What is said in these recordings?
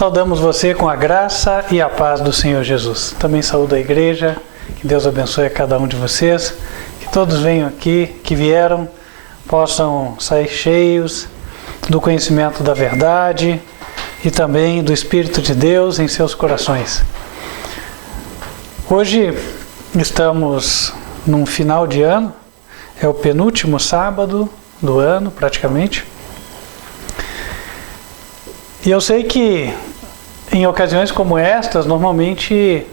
Saudamos você com a graça e a paz do Senhor Jesus. Também saúdo a igreja, que Deus abençoe a cada um de vocês, que todos venham aqui, que vieram, possam sair cheios do conhecimento da verdade e também do Espírito de Deus em seus corações. Hoje estamos num final de ano, é o penúltimo sábado do ano praticamente. E eu sei que em ocasiões como estas, normalmente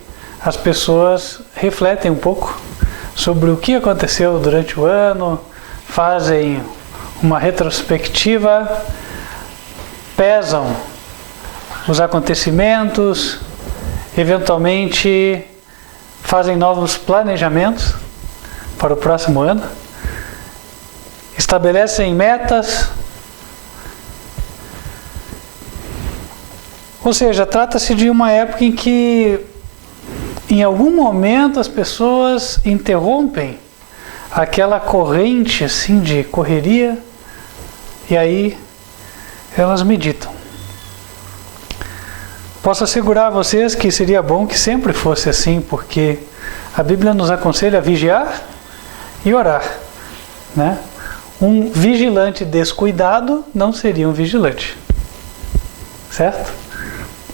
as pessoas refletem um pouco sobre o que aconteceu durante o ano, fazem uma retrospectiva, pesam os acontecimentos, eventualmente fazem novos planejamentos para o próximo ano, estabelecem metas. Ou seja, trata-se de uma época em que, em algum momento, as pessoas interrompem aquela corrente assim de correria e aí elas meditam. Posso assegurar a vocês que seria bom que sempre fosse assim, porque a Bíblia nos aconselha a vigiar e orar, né? Um vigilante descuidado não seria um vigilante, certo?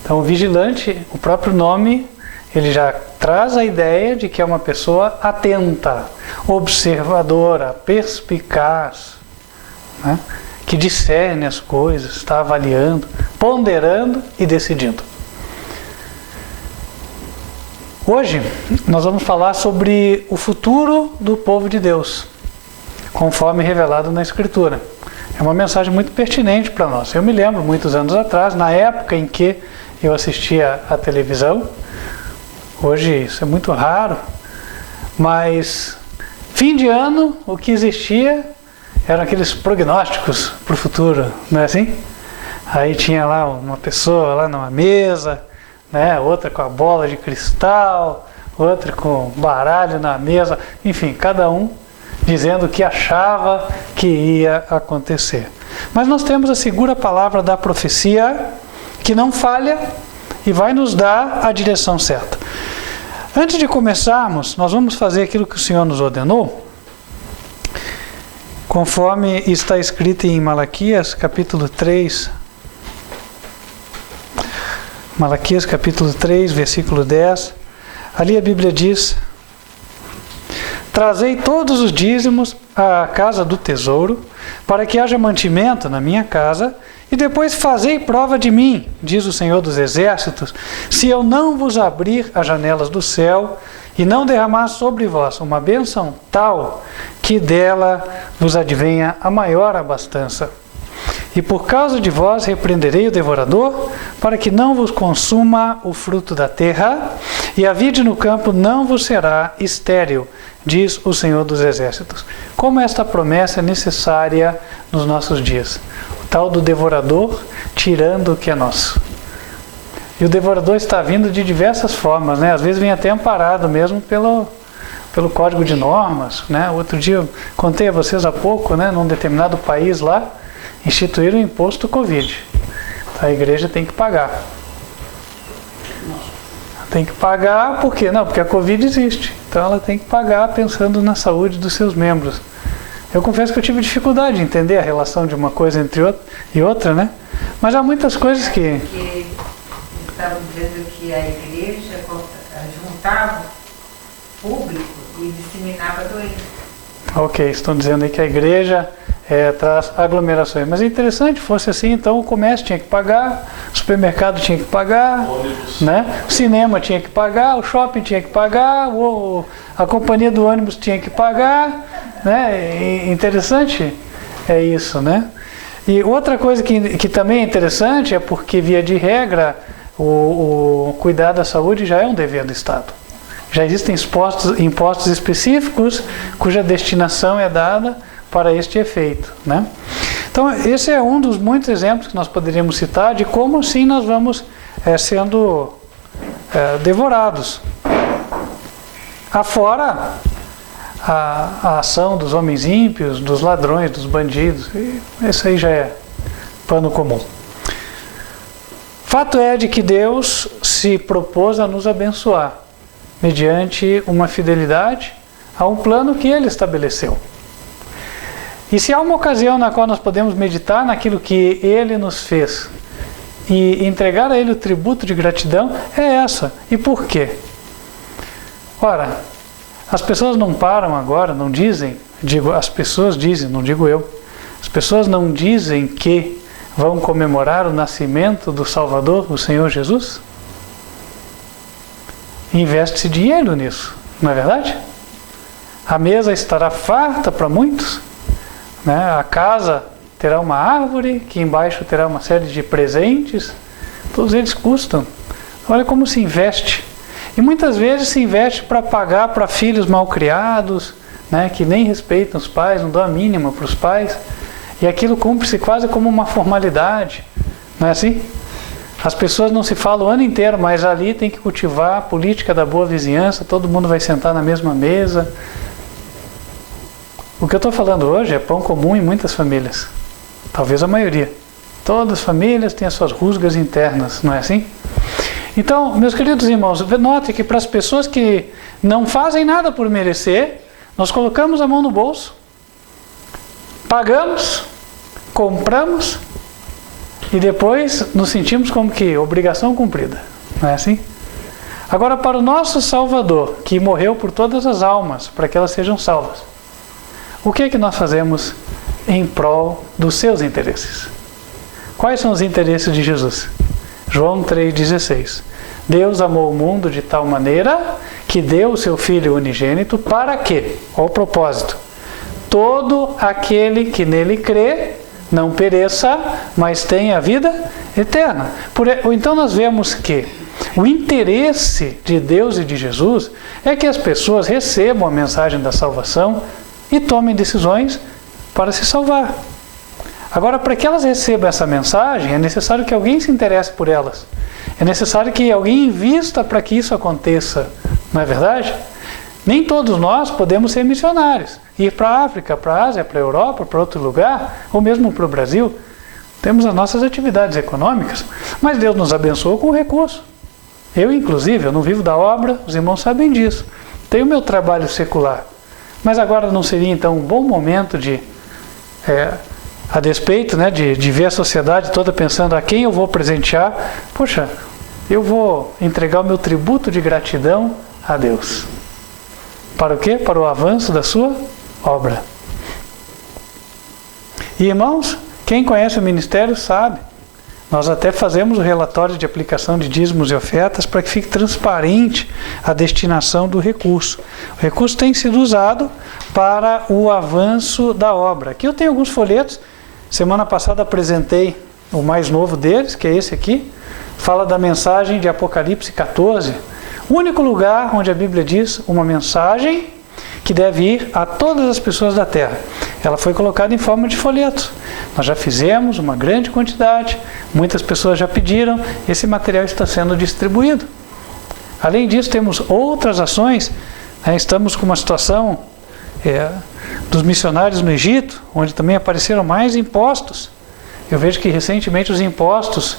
Então, o vigilante, o próprio nome, ele já traz a ideia de que é uma pessoa atenta, observadora, perspicaz, né? Que discerne as coisas, está avaliando, ponderando e decidindo. Hoje, nós vamos falar sobre o futuro do povo de Deus, conforme revelado na Escritura. É uma mensagem muito pertinente para nós. Eu me lembro, muitos anos atrás, na época em que eu assistia à televisão, hoje isso é muito raro, mas fim de ano, o que existia eram aqueles prognósticos para o futuro, não é assim? Aí tinha lá uma pessoa lá numa mesa, né, outra com a bola de cristal, outra com baralho na mesa, enfim, cada um dizendo o que achava que ia acontecer. Mas nós temos a segura palavra da profecia, que não falha e vai nos dar a direção certa. Antes de começarmos, nós vamos fazer aquilo que o Senhor nos ordenou, conforme está escrito em Malaquias, capítulo 3. Malaquias, capítulo 3, versículo 10. Ali a Bíblia diz: trazei todos os dízimos à casa do tesouro, para que haja mantimento na minha casa, e depois fazei prova de mim, diz o Senhor dos Exércitos, se eu não vos abrir as janelas do céu e não derramar sobre vós uma bênção tal que dela vos advenha a maior abastança. E por causa de vós repreenderei o devorador, para que não vos consuma o fruto da terra, e a vide no campo não vos será estéril, diz o Senhor dos Exércitos. Como esta promessa é necessária nos nossos dias. O tal do devorador tirando o que é nosso. E o devorador está vindo de diversas formas, né? Às vezes vem até amparado mesmo pelo código de normas, né? Outro dia eu contei a vocês há pouco, né? Num determinado país lá, instituíram o imposto Covid. A igreja tem que pagar. Tem que pagar por quê? Não, porque a Covid existe. Então ela tem que pagar pensando na saúde dos seus membros. Eu confesso que eu tive dificuldade de entender a relação de uma coisa entre outra, né? Mas há muitas coisas que... Porque estavam dizendo que a igreja juntava público e disseminava a doença. Ok, estão dizendo aí que a igreja traz aglomerações. Mas é interessante, fosse assim, então o comércio tinha que pagar, o supermercado tinha que pagar, né? O cinema tinha que pagar, o shopping tinha que pagar, a companhia do ônibus tinha que pagar, né? E interessante é isso, né? E outra coisa que também é interessante é porque, via de regra, o cuidar da saúde já é um dever do Estado. Já existem impostos específicos cuja destinação é dada para este efeito, né? Então, esse é um dos muitos exemplos que nós poderíamos citar de como assim nós vamos sendo devorados. Afora a ação dos homens ímpios, dos ladrões, dos bandidos, isso aí já é pano comum. Fato é de que Deus se propôs a nos abençoar mediante uma fidelidade a um plano que Ele estabeleceu. E se há uma ocasião na qual nós podemos meditar naquilo que Ele nos fez e entregar a Ele o tributo de gratidão, é essa. E por quê? Ora, as pessoas não param agora, não dizem, as pessoas dizem, não digo eu, as pessoas não dizem que vão comemorar o nascimento do Salvador, o Senhor Jesus? Investe-se dinheiro nisso, não é verdade? A mesa estará farta para muitos, né? A casa terá uma árvore, que embaixo terá uma série de presentes, todos eles custam. Olha como se investe. E muitas vezes se investe para pagar para filhos mal criados, né? Que nem respeitam os pais, não dão a mínima para os pais, e aquilo cumpre-se quase como uma formalidade, não é assim? As pessoas não se falam o ano inteiro, mas ali tem que cultivar a política da boa vizinhança, todo mundo vai sentar na mesma mesa. O que eu estou falando hoje é pão comum em muitas famílias, talvez a maioria. Todas as famílias têm as suas rusgas internas, não é assim? Então, meus queridos irmãos, note que para as pessoas que não fazem nada por merecer, nós colocamos a mão no bolso, pagamos, compramos, e depois nos sentimos como que obrigação cumprida, não é assim? Agora, para o nosso Salvador, que morreu por todas as almas, para que elas sejam salvas, o que é que nós fazemos em prol dos seus interesses? Quais são os interesses de Jesus? João 3,16. Deus amou o mundo de tal maneira que deu o seu Filho unigênito para quê? Qual o propósito? Todo aquele que nele crê não pereça, mas tenha a vida eterna. Então nós vemos que o interesse de Deus e de Jesus é que as pessoas recebam a mensagem da salvação e tomem decisões para se salvar. Agora, para que elas recebam essa mensagem, é necessário que alguém se interesse por elas. É necessário que alguém invista para que isso aconteça. Não é verdade? Nem todos nós podemos ser missionários. Ir para a África, para a Ásia, para a Europa, para outro lugar, ou mesmo para o Brasil. Temos as nossas atividades econômicas, mas Deus nos abençoou com recurso. Eu, inclusive, eu não vivo da obra, os irmãos sabem disso. Tenho meu trabalho secular. Mas agora não seria, então, um bom momento de, a despeito, né, de ver a sociedade toda pensando a quem eu vou presentear? Poxa, eu vou entregar o meu tributo de gratidão a Deus. Para o quê? Para o avanço da sua obra. E, irmãos, quem conhece o ministério sabe. Nós até fazemos o relatório de aplicação de dízimos e ofertas para que fique transparente a destinação do recurso. O recurso tem sido usado para o avanço da obra. Aqui eu tenho alguns folhetos. Semana passada apresentei o mais novo deles, que é esse aqui. Fala da mensagem de Apocalipse 14. O único lugar onde a Bíblia diz uma mensagem que deve ir a todas as pessoas da terra. Ela foi colocada em forma de folheto. Nós já fizemos uma grande quantidade, muitas pessoas já pediram, esse material está sendo distribuído. Além disso, temos outras ações, né? Estamos com uma situação dos missionários no Egito, onde também apareceram mais impostos. Eu vejo que recentemente os impostos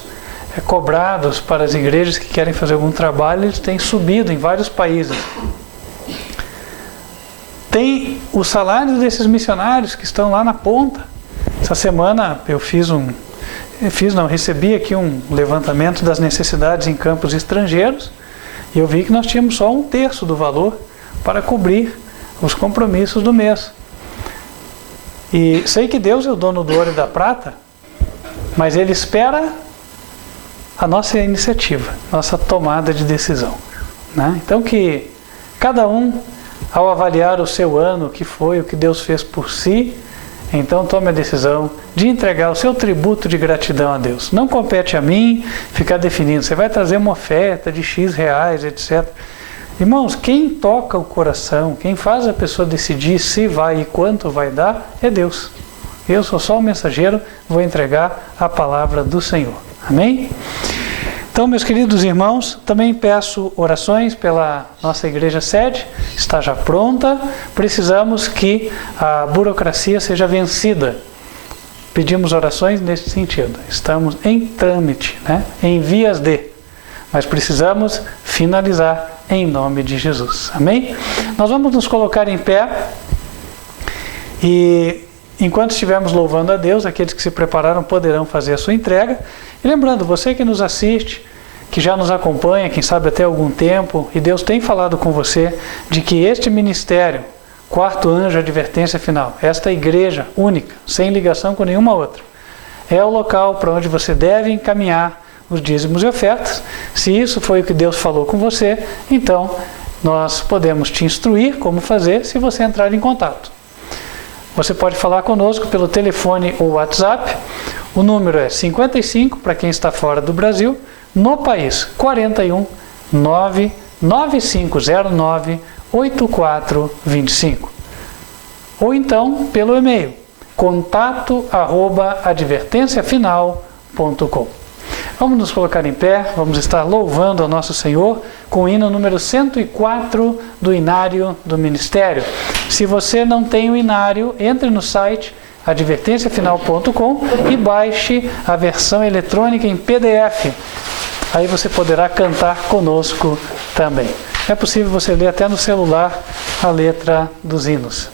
cobrados para as igrejas que querem fazer algum trabalho, eles têm subido em vários países. Tem os salários desses missionários que estão lá na ponta. Essa semana eu recebi aqui um levantamento das necessidades em campos estrangeiros e eu vi que nós tínhamos só 1/3 do valor para cobrir os compromissos do mês. E sei que Deus é o dono do ouro e da prata, mas Ele espera a nossa iniciativa, nossa tomada de decisão, né? Então que cada um, ao avaliar o seu ano, o que foi, o que Deus fez por si, então tome a decisão de entregar o seu tributo de gratidão a Deus. Não compete a mim ficar definindo, você vai trazer uma oferta de X reais, etc. Irmãos, quem toca o coração, quem faz a pessoa decidir se vai e quanto vai dar, é Deus. Eu sou só o mensageiro, vou entregar a palavra do Senhor. Amém? Então, meus queridos irmãos, também peço orações pela nossa igreja sede, está já pronta, precisamos que a burocracia seja vencida. pedimos orações nesse sentido. Estamos em trâmite, em vias de, mas precisamos finalizar em nome de Jesus. Amém? Nós vamos nos colocar em pé e enquanto estivermos louvando a Deus, aqueles que se prepararam poderão fazer a sua entrega. E lembrando, você que nos assiste, que já nos acompanha, quem sabe até algum tempo, e Deus tem falado com você de que este ministério, Quarto Anjo, Advertência Final, esta igreja única, sem ligação com nenhuma outra, é o local para onde você deve encaminhar os dízimos e ofertas. Se isso foi o que Deus falou com você, então nós podemos te instruir como fazer se você entrar em contato. Você pode falar conosco pelo telefone ou WhatsApp. O número é 55 para quem está fora do Brasil, no país 41 99509 8425. Ou então pelo e-mail contato@advertenciafinal.com. Vamos nos colocar em pé, vamos estar louvando ao nosso Senhor com o hino número 104 do Inário do Ministério. Se você não tem o Inário, entre no site advertenciafinal.com e baixe a versão eletrônica em PDF. Aí você poderá cantar conosco também. É possível você ler até no celular a letra dos hinos.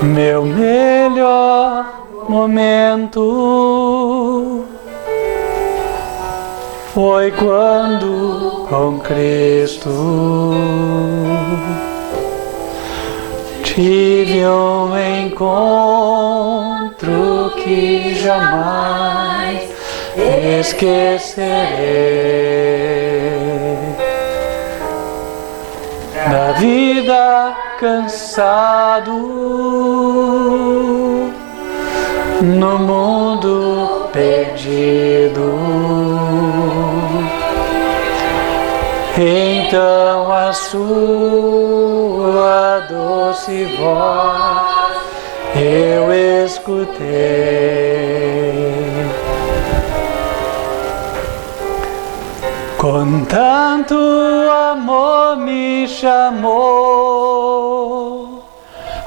Meu melhor momento foi quando com Cristo tive um encontro que jamais esquecerei. Da vida cansado, no mundo perdido, então a sua doce voz eu escutei. Com tanto amor me chamou,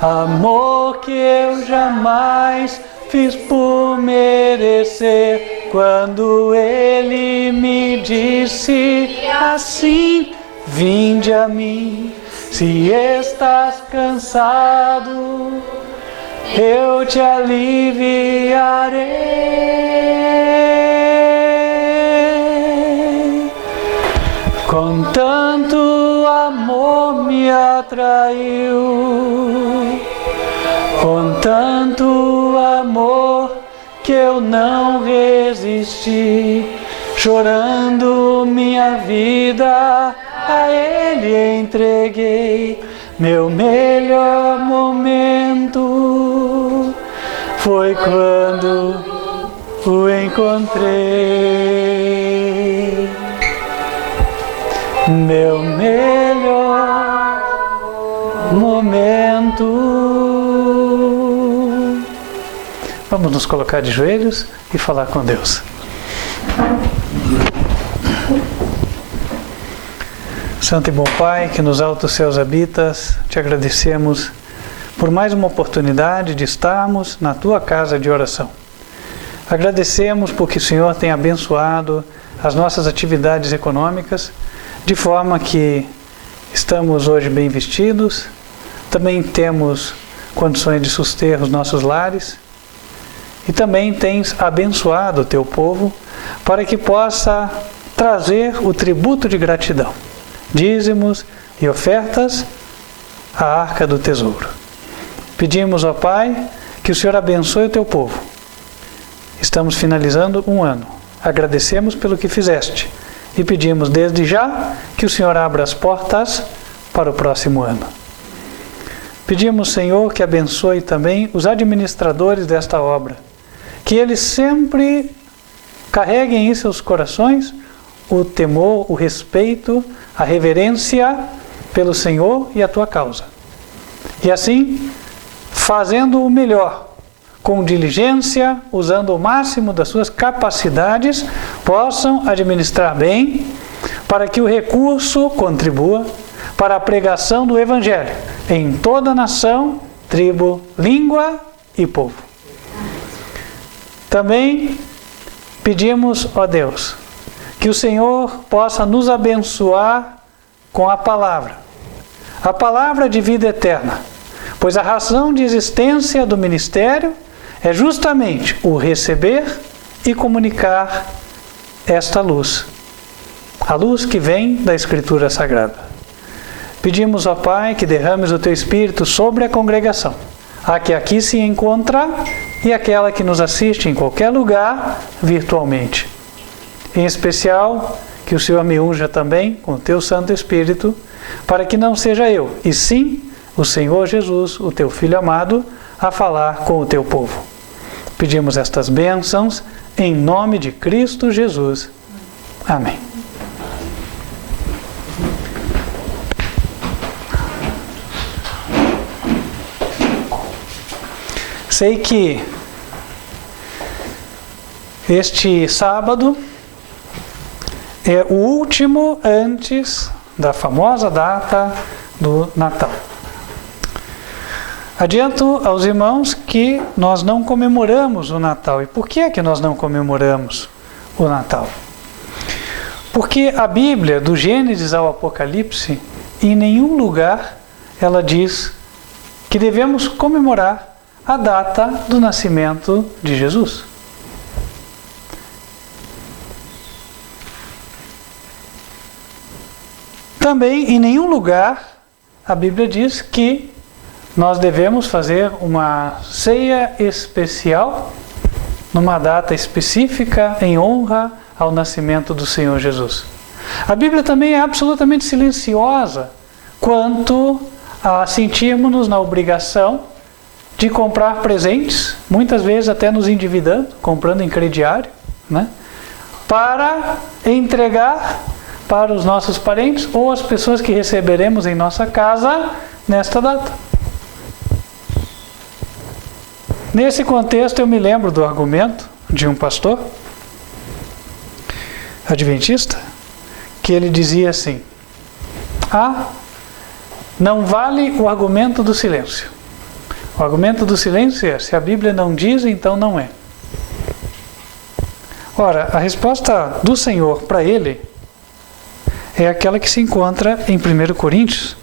amor que eu jamais fiz por merecer, quando Ele me disse assim: vinde a mim, se estás cansado, eu te aliviarei. Com tanto amor me atraiu, com tanto amor que eu não resisti, chorando minha vida a Ele entreguei. Meu melhor momento foi quando o encontrei. Meu melhor momento. Vamos nos colocar de joelhos e falar com Deus. Santo e bom Pai, que nos altos céus habitas, te agradecemos por mais uma oportunidade de estarmos na tua casa de oração. Agradecemos porque o Senhor tem abençoado as nossas atividades econômicas, de forma que estamos hoje bem vestidos, também temos condições de suster os nossos lares, e também tens abençoado o teu povo para que possa trazer o tributo de gratidão, dízimos e ofertas à arca do tesouro. Pedimos, ó Pai, que o Senhor abençoe o teu povo. Estamos finalizando um ano. Agradecemos pelo que fizeste e pedimos desde já que o Senhor abra as portas para o próximo ano. Pedimos, Senhor, que abençoe também os administradores desta obra, que eles sempre carreguem em seus corações o temor, o respeito, a reverência pelo Senhor e a tua causa. E assim, fazendo o melhor, com diligência, usando o máximo das suas capacidades, possam administrar bem, para que o recurso contribua para a pregação do Evangelho em toda nação, tribo, língua e povo. Também pedimos, ó Deus, que o Senhor possa nos abençoar com a palavra de vida eterna, pois a razão de existência do ministério é justamente o receber e comunicar esta luz, a luz que vem da Escritura Sagrada. Pedimos, ó Pai, que derrames o Teu Espírito sobre a congregação, a que aqui se encontra e aquela que nos assiste em qualquer lugar virtualmente. Em especial, que o Senhor me unja também com o Teu Santo Espírito, para que não seja eu, e sim o Senhor Jesus, o Teu Filho amado, a falar com o Teu povo. Pedimos estas bênçãos em nome de Cristo Jesus. Amém. Sei que este sábado é o último antes da famosa data do Natal. Adianto aos irmãos que nós não comemoramos o Natal. E por que é que nós não comemoramos o Natal? Porque a Bíblia, do Gênesis ao Apocalipse, em nenhum lugar ela diz que devemos comemorar a data do nascimento de Jesus. Também em nenhum lugar a Bíblia diz que nós devemos fazer uma ceia especial numa data específica em honra ao nascimento do Senhor Jesus. A Bíblia também é absolutamente silenciosa quanto a sentirmos-nos na obrigação de comprar presentes, muitas vezes até nos endividando, comprando em crediário, né, para entregar para os nossos parentes ou as pessoas que receberemos em nossa casa nesta data. Nesse contexto, eu me lembro do argumento de um pastor adventista, que ele dizia assim: não vale o argumento do silêncio. O argumento do silêncio é: se a Bíblia não diz, então não é. Ora, a resposta do Senhor para ele é aquela que se encontra em 1 Coríntios.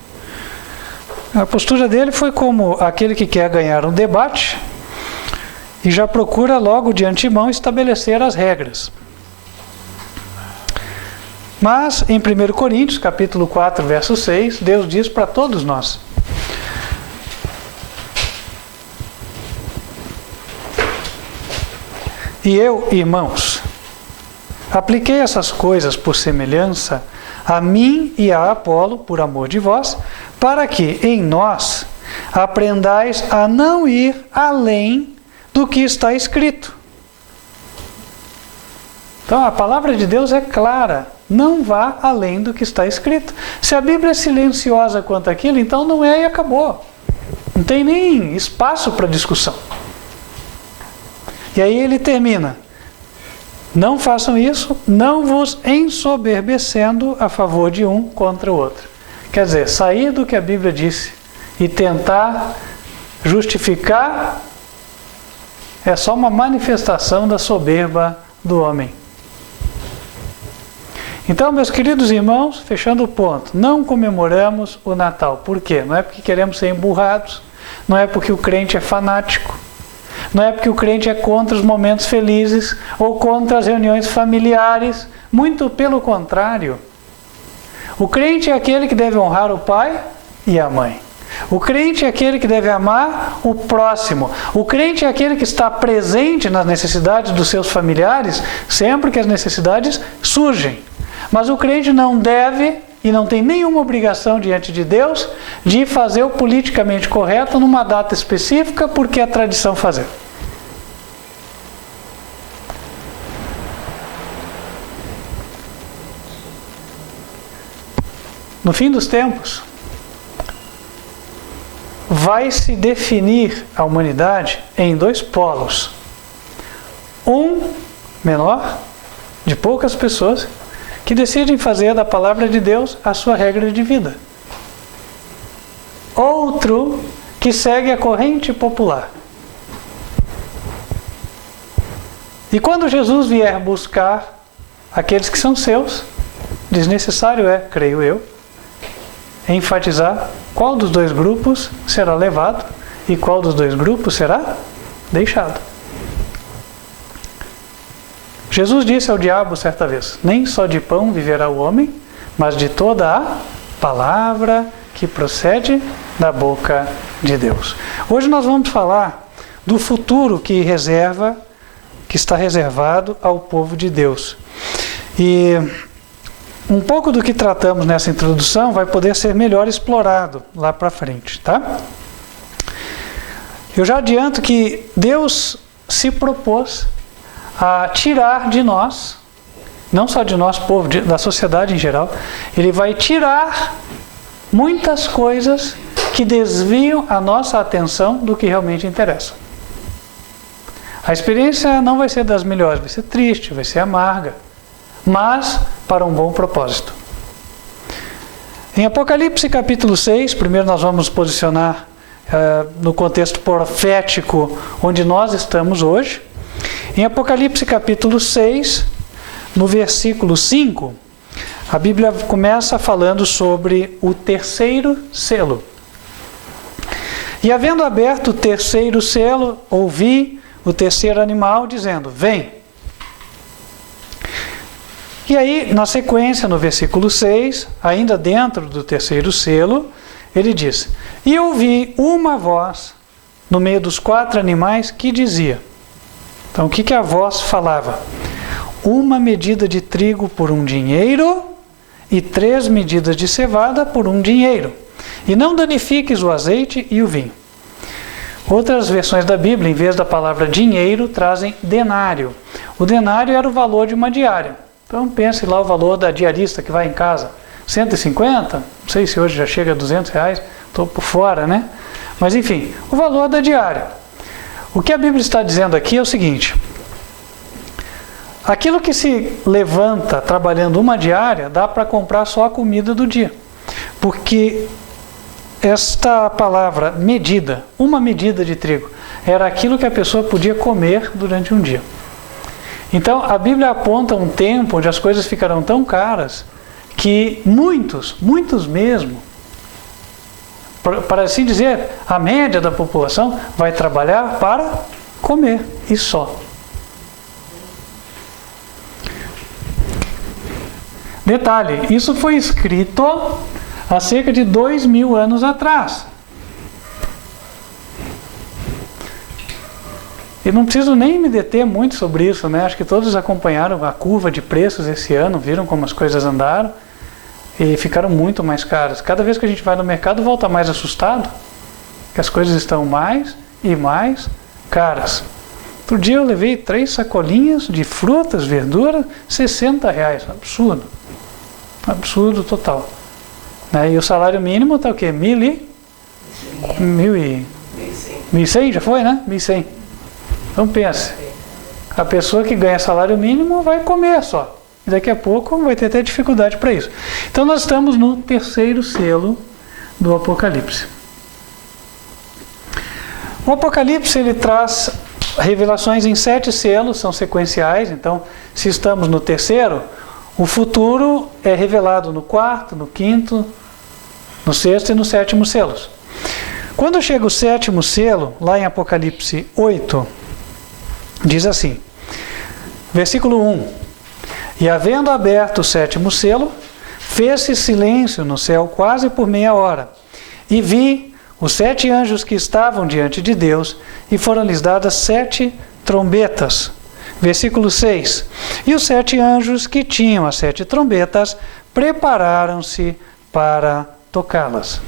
A postura dele foi como aquele que quer ganhar um debate e já procura logo de antemão estabelecer as regras. Mas em 1 Coríntios, capítulo 4, verso 6, Deus diz para todos nós: e eu, irmãos, apliquei essas coisas por semelhança a mim e a Apolo, por amor de vós, para que em nós aprendais a não ir além do que está escrito. Então a palavra de Deus é clara: não vá além do que está escrito. Se a Bíblia é silenciosa quanto àquilo, então não é e acabou. Não tem nem espaço para discussão. E aí ele termina: não façam isso, não vos ensoberbecendo a favor de um contra o outro. Quer dizer, sair do que a Bíblia disse e tentar justificar é só uma manifestação da soberba do homem. Então, meus queridos irmãos, fechando o ponto, não comemoramos o Natal. Por quê? Não é porque queremos ser emburrados, não é porque o crente é fanático, não é porque o crente é contra os momentos felizes ou contra as reuniões familiares. Muito pelo contrário. O crente é aquele que deve honrar o pai e a mãe. O crente é aquele que deve amar o próximo. O crente é aquele que está presente nas necessidades dos seus familiares sempre que as necessidades surgem. Mas o crente não deve e não tem nenhuma obrigação diante de Deus de fazer o politicamente correto numa data específica porque é tradição fazer. No fim dos tempos, vai se definir a humanidade em dois polos. Um menor, de poucas pessoas, que decidem fazer da palavra de Deus a sua regra de vida. Outro que segue a corrente popular. E quando Jesus vier buscar aqueles que são seus, desnecessário é, creio eu, enfatizar qual dos dois grupos será levado e qual dos dois grupos será deixado. Jesus disse ao diabo certa vez: nem só de pão viverá o homem, mas de toda a palavra que procede da boca de Deus. Hoje nós vamos falar do futuro que está reservado ao povo de Deus. E um pouco do que tratamos nessa introdução vai poder ser melhor explorado lá para frente, tá? Eu já adianto que Deus se propôs a tirar de nós, não só de nós, povo, da sociedade em geral, Ele vai tirar muitas coisas que desviam a nossa atenção do que realmente interessa. A experiência não vai ser das melhores, vai ser triste, vai ser amarga, mas para um bom propósito. Em Apocalipse capítulo 6, primeiro nós vamos nos posicionar no contexto profético onde nós estamos hoje. Em Apocalipse capítulo 6, no versículo 5, a Bíblia começa falando sobre o terceiro selo. E havendo aberto o terceiro selo, ouvi o terceiro animal dizendo: vem. E aí, na sequência, no versículo 6, ainda dentro do terceiro selo, ele diz: e ouvi uma voz no meio dos 4 animais que dizia. Então, o que a voz falava? Uma medida de trigo por 1 dinheiro e 3 medidas de cevada por 1 dinheiro. E não danifiques o azeite e o vinho. Outras versões da Bíblia, em vez da palavra dinheiro, trazem denário. O denário era o valor de uma diária. Então pense lá o valor da diarista que vai em casa. 150? Não sei se hoje já chega a R$200, estou por fora, né? Mas enfim, o valor da diária. O que a Bíblia está dizendo aqui é o seguinte: aquilo que se levanta trabalhando uma diária, dá para comprar só a comida do dia. Porque esta palavra medida, uma medida de trigo, era aquilo que a pessoa podia comer durante um dia. Então a Bíblia aponta um tempo onde as coisas ficarão tão caras que muitos mesmo, para assim dizer, a média da população vai trabalhar para comer e só. Detalhe, isso foi escrito há cerca de 2000 anos atrás. E não preciso nem me deter muito sobre isso, né? Acho que todos acompanharam a curva de preços esse ano, viram como as coisas andaram e ficaram muito mais caras. Cada vez que a gente vai no mercado, volta mais assustado, que as coisas estão mais e mais caras. Outro dia eu levei 3 sacolinhas de frutas, verduras, R$60. Absurdo. Absurdo total. Né? E o salário mínimo está o quê? 1.100 já foi, né? 1.100. Então pense, a pessoa que ganha salário mínimo vai comer só. E daqui a pouco vai ter até dificuldade para isso. Então nós estamos no terceiro selo do Apocalipse. O Apocalipse ele traz revelações em 7 selos, são sequenciais. Então, se estamos no terceiro, o futuro é revelado no 4º, no 5º, no 6º e no 7º selos. Quando chega o 7º selo, lá em Apocalipse 8, diz assim, versículo 1: e havendo aberto o 7º selo, fez-se silêncio no céu quase por meia hora, e vi os 7 anjos que estavam diante de Deus, e foram-lhes dadas 7 trombetas. Versículo 6: e os 7 anjos que tinham as 7 trombetas prepararam-se para tocá-las.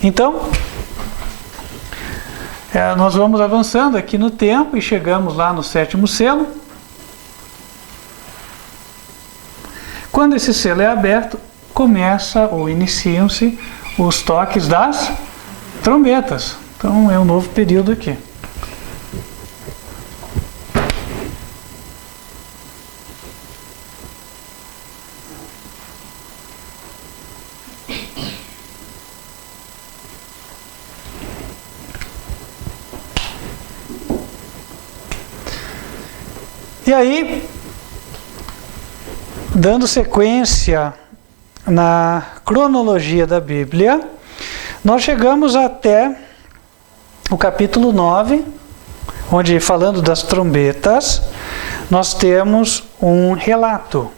Então, nós vamos avançando aqui no tempo e chegamos lá no 7º selo. Quando esse selo é aberto, começa ou iniciam-se os toques das trombetas. Então é um novo período aqui. E aí, dando sequência na cronologia da Bíblia, nós chegamos até o capítulo 9, onde, falando das trombetas, nós temos um relato.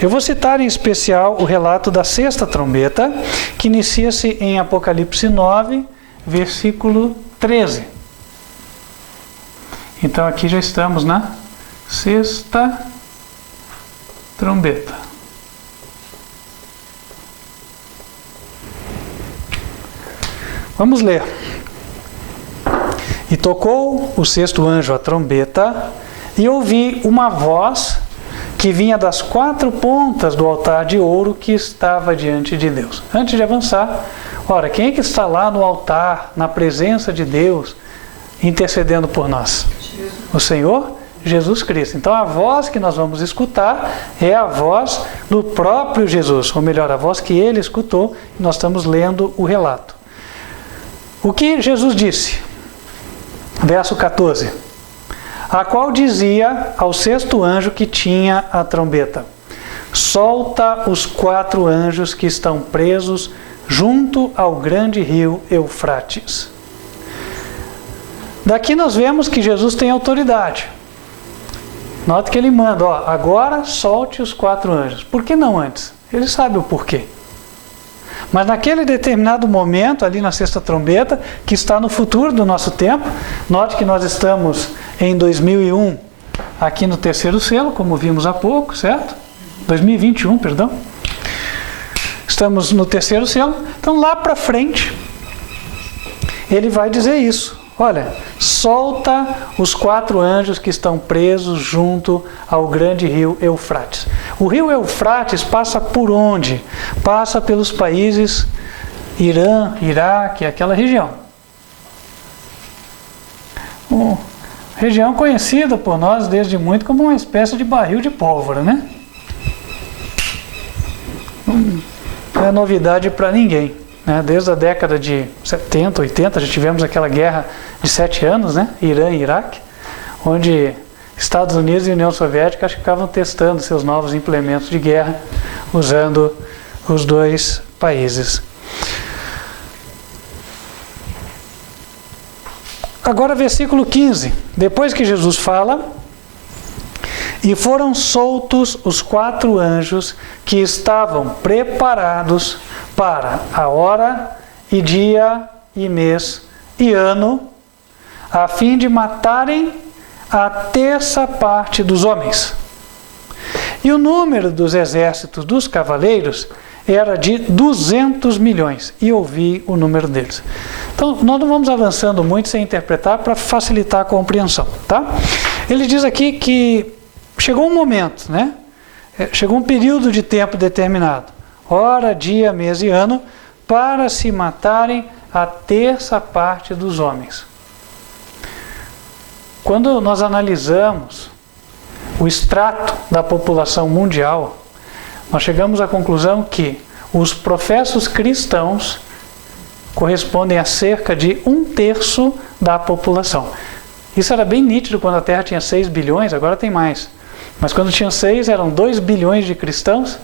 Eu vou citar em especial o relato da 6ª trombeta, que inicia-se em Apocalipse 9, versículo 13. Então aqui já estamos na 6ª trombeta. Vamos ler. E tocou o 6º anjo a trombeta, e ouvi uma voz que vinha das 4 pontas do altar de ouro que estava diante de Deus. Antes de avançar, ora, quem é que está lá no altar, na presença de Deus, intercedendo por nós? O Senhor Jesus Cristo. Então a voz que nós vamos escutar é a voz do próprio Jesus, ou melhor, a voz que ele escutou, e nós estamos lendo o relato. O que Jesus disse? Verso 14. A qual dizia ao 6º anjo que tinha a trombeta: solta os 4 anjos que estão presos junto ao grande rio Eufrates. Daqui nós vemos que Jesus tem autoridade. Nota que ele manda, agora solte os 4 anjos. Por que não antes? Ele sabe o porquê. Mas naquele determinado momento, ali na 6ª trombeta, que está no futuro do nosso tempo, note que nós estamos em 2001, aqui no 3º selo, como vimos há pouco, certo? 2021, perdão. Estamos no 3º selo. Então lá para frente, ele vai dizer isso. Olha, solta os 4 anjos que estão presos junto ao grande rio Eufrates. O rio Eufrates passa por onde? Passa pelos países Irã, Iraque, aquela região. Região conhecida por nós desde muito como uma espécie de barril de pólvora, né? Não é novidade para ninguém. Desde a década de 70, 80, já tivemos aquela guerra de 7 anos, né? Irã e Iraque, onde Estados Unidos e União Soviética ficavam testando seus novos implementos de guerra, usando os 2 países. Agora, versículo 15. Depois que Jesus fala: e foram soltos os 4 anjos que estavam preparados para a hora e dia e mês e ano, a fim de matarem a 1/3 parte dos homens. E o número dos exércitos dos cavaleiros era de 200 milhões, e ouvi o número deles. Então, nós não vamos avançando muito sem interpretar para facilitar a compreensão, tá? Ele diz aqui que chegou um momento, né? Chegou um período de tempo determinado, hora, dia, mês e ano, para se matarem a 1/3 parte dos homens. Quando nós analisamos o extrato da população mundial, nós chegamos à conclusão que os professos cristãos correspondem a cerca de 1/3 da população. Isso era bem nítido quando a Terra tinha 6 bilhões, agora tem mais. Mas quando tinha 6, eram 2 bilhões de cristãos,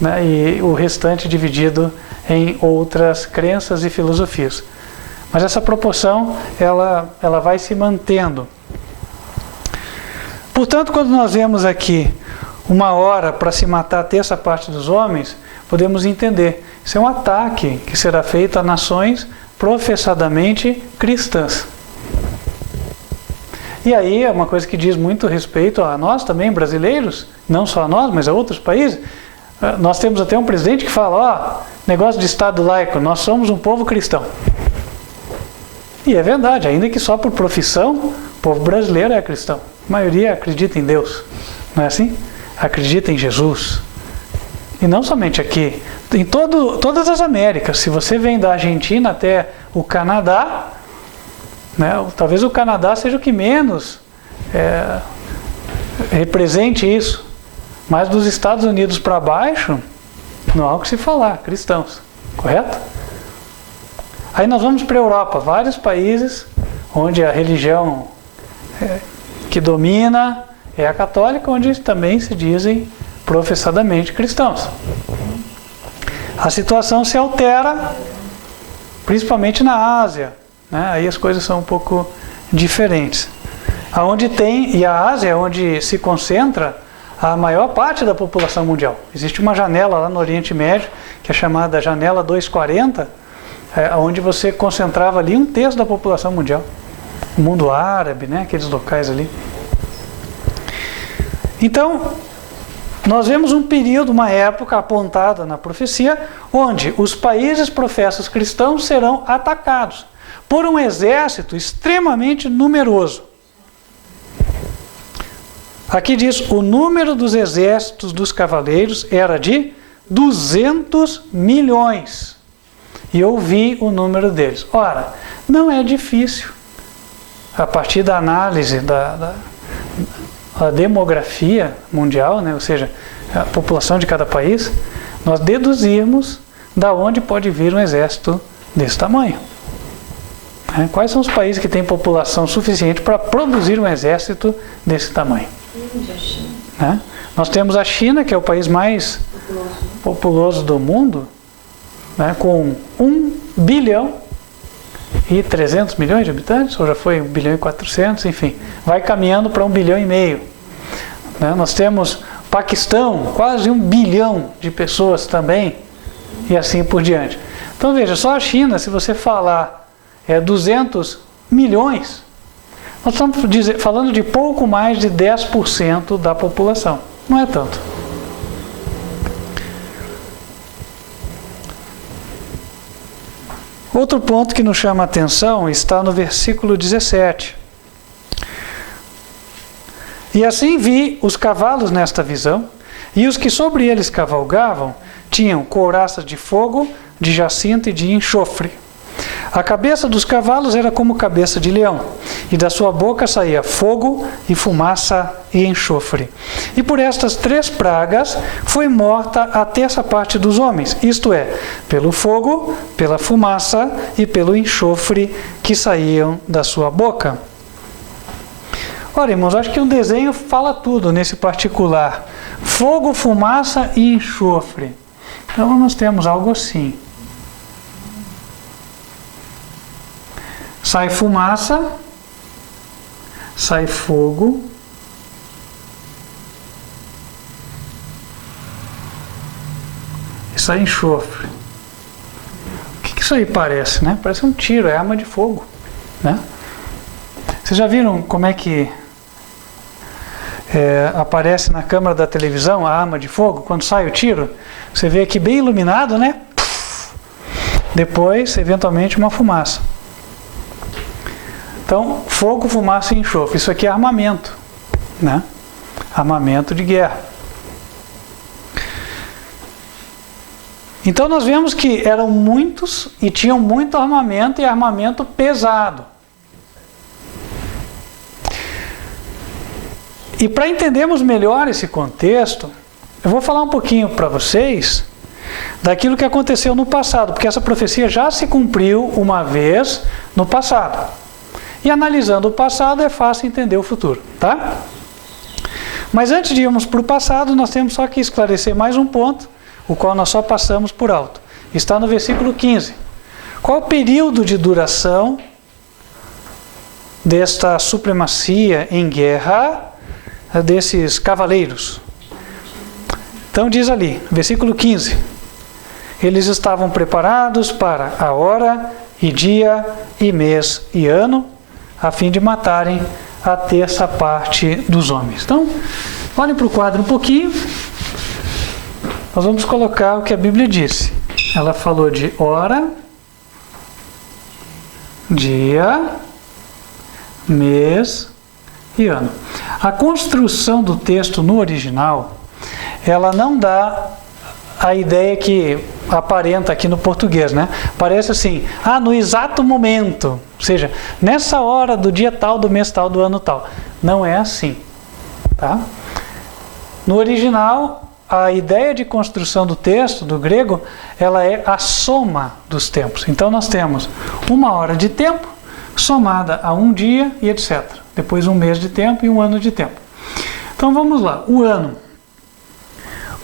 né, e o restante dividido em outras crenças e filosofias. Mas essa proporção, ela vai se mantendo. Portanto, quando nós vemos aqui uma hora para se matar a 1/3 parte dos homens, podemos entender. Isso é um ataque que será feito a nações professadamente cristãs. E aí é uma coisa que diz muito respeito a nós também, brasileiros, não só a nós, mas a outros países. Nós temos até um presidente que fala, negócio de Estado laico, nós somos um povo cristão. E é verdade, ainda que só por profissão, o povo brasileiro é cristão. A maioria acredita em Deus, não é assim? Acredita em Jesus. E não somente aqui, em todas as Américas. Se você vem da Argentina até o Canadá, né, talvez o Canadá seja o que menos represente isso. Mas dos Estados Unidos para baixo, não há o que se falar, cristãos, correto? Aí nós vamos para a Europa, vários países onde a religião que domina é a católica, onde também se dizem professadamente cristãos. A situação se altera, principalmente na Ásia, né? Aí as coisas são um pouco diferentes. E a Ásia é onde se concentra a maior parte da população mundial. Existe uma janela lá no Oriente Médio, que é chamada Janela 240, onde você concentrava ali 1/3 da população mundial. O mundo árabe, né? Aqueles locais ali. Então, nós vemos um período, uma época apontada na profecia, onde os países professos cristãos serão atacados por um exército extremamente numeroso. Aqui diz, o número dos exércitos dos cavaleiros era de 200 milhões. E eu vi o número deles. Ora, não é difícil, a partir da análise da demografia mundial, né, ou seja, a população de cada país, nós deduzirmos da onde pode vir um exército desse tamanho. Quais são os países que têm população suficiente para produzir um exército desse tamanho? Né? Nós temos a China, que é o país mais populoso do mundo, né, com 1 bilhão e 300 milhões de habitantes, ou já foi 1 bilhão e 400, enfim, vai caminhando para 1,5 bilhão. Né? Nós temos Paquistão, quase 1 bilhão de pessoas também, e assim por diante. Então veja, só a China, se você falar 200 milhões, nós estamos falando de pouco mais de 10% da população. Não é tanto. Outro ponto que nos chama a atenção está no versículo 17. E assim vi os cavalos nesta visão, e os que sobre eles cavalgavam tinham couraças de fogo, de jacinto e de enxofre. A cabeça dos cavalos era como cabeça de leão, e da sua boca saía fogo e fumaça e enxofre. E por estas 3 pragas foi morta a terça parte dos homens, isto é, pelo fogo, pela fumaça e pelo enxofre que saíam da sua boca. Ora, irmãos, acho que o desenho fala tudo nesse particular. Fogo, fumaça e enxofre. Então nós temos algo assim. Sai fumaça, sai fogo, e sai enxofre. O que isso aí parece, né? Parece um tiro, é arma de fogo, né? Vocês já viram como é que aparece na câmera da televisão a arma de fogo? Quando sai o tiro, você vê aqui bem iluminado, né? Depois, eventualmente, uma fumaça. Então, fogo, fumaça e enxofre. Isso aqui é armamento, né? Armamento de guerra. Então, nós vemos que eram muitos e tinham muito armamento e armamento pesado. E para entendermos melhor esse contexto, eu vou falar um pouquinho para vocês daquilo que aconteceu no passado, porque essa profecia já se cumpriu uma vez no passado. E analisando o passado é fácil entender o futuro, tá? Mas antes de irmos para o passado, nós temos só que esclarecer mais um ponto, o qual nós só passamos por alto. Está no versículo 15. Qual o período de duração desta supremacia em guerra desses cavaleiros? Então diz ali, versículo 15. Eles estavam preparados para a hora e dia e mês e ano, a fim de matarem a terça parte dos homens. Então, olhem para o quadro um pouquinho. nós vamos colocar o que a Bíblia disse. Ela falou de hora, dia, mês e ano. A construção do texto no original, ela não dá a ideia que aparenta aqui no português, né? Parece assim, no exato momento, ou seja, nessa hora do dia tal, do mês tal, do ano tal. Não é assim, tá? No original, a ideia de construção do texto, do grego, ela é a soma dos tempos. Então nós temos 1 hora de tempo somada a 1 dia e etc. Depois 1 mês de tempo e 1 ano de tempo. Então vamos lá, o ano.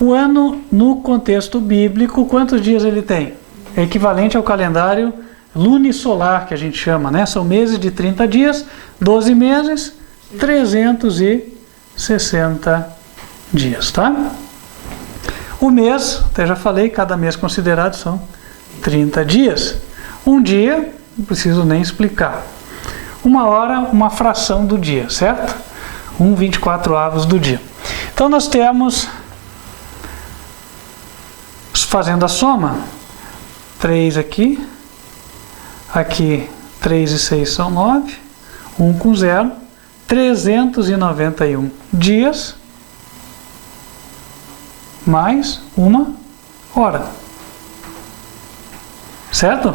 O ano, no contexto bíblico, quantos dias ele tem? É equivalente ao calendário lunisolar, que a gente chama, né? São meses de 30 dias, 12 meses, 360 dias, tá? O mês, até já falei, cada mês considerado são 30 dias. Um dia, não preciso nem explicar. 1 hora, uma fração do dia, certo? 1/24 do dia. Então nós temos, fazendo a soma, 3 aqui, aqui 3 e 6 são 9, 1 com 0, 391 dias, mais 1 hora. Certo?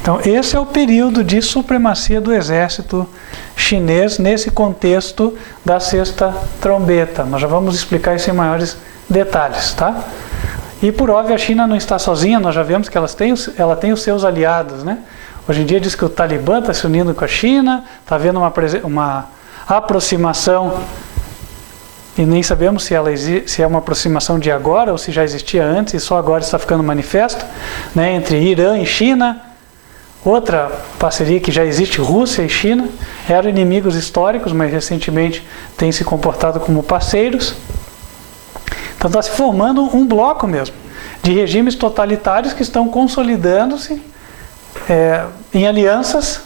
Então, esse é o período de supremacia do exército chinês nesse contexto da sexta trombeta. Nós já vamos explicar isso em maiores detalhes, tá? E por óbvio, a China não está sozinha, nós já vemos que ela tem os seus aliados, né? Hoje em dia diz que o Talibã está se unindo com a China, está havendo uma aproximação, e nem sabemos se é uma aproximação de agora ou se já existia antes e só agora está ficando manifesto, né? Entre Irã e China. Outra parceria que já existe, Rússia e China, eram inimigos históricos, mas recentemente têm se comportado como parceiros. Então está se formando um bloco mesmo, de regimes totalitários que estão consolidando-se em alianças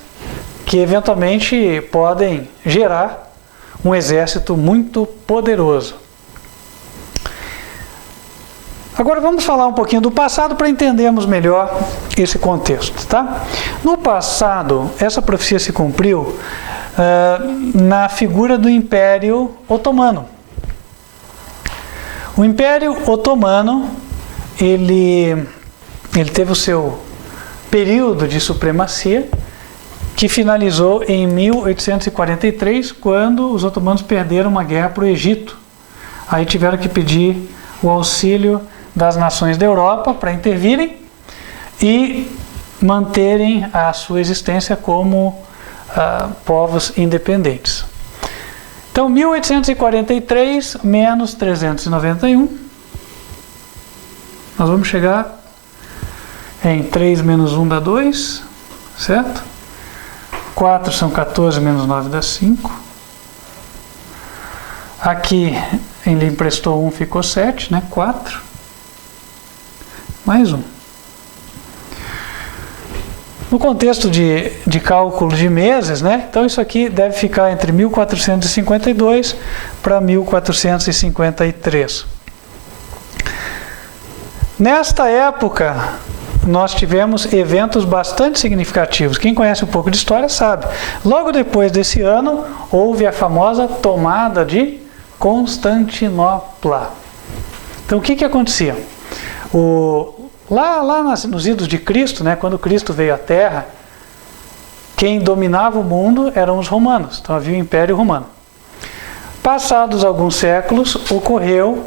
que eventualmente podem gerar um exército muito poderoso. Agora vamos falar um pouquinho do passado para entendermos melhor esse contexto, tá? No passado, essa profecia se cumpriu na figura do Império Otomano. O Império Otomano, ele teve o seu período de supremacia, que finalizou em 1843, quando os otomanos perderam uma guerra para o Egito. Aí tiveram que pedir o auxílio das nações da Europa para intervirem e manterem a sua existência como povos independentes. Então, 1843 menos 391, nós vamos chegar em 3 menos 1 dá 2, certo? 4 são 14 menos 9 dá 5. Aqui ele emprestou 1, ficou 7, né? 4. Mais 1. No contexto de cálculo de meses, né? Então isso aqui deve ficar entre 1452 para 1453. Nesta época, nós tivemos eventos bastante significativos. Quem conhece um pouco de história sabe. Logo depois desse ano, houve a famosa tomada de Constantinopla. Então o que acontecia? Lá nos idos de Cristo, né, quando Cristo veio à Terra, quem dominava o mundo eram os romanos. Então havia o Império Romano. Passados alguns séculos, ocorreu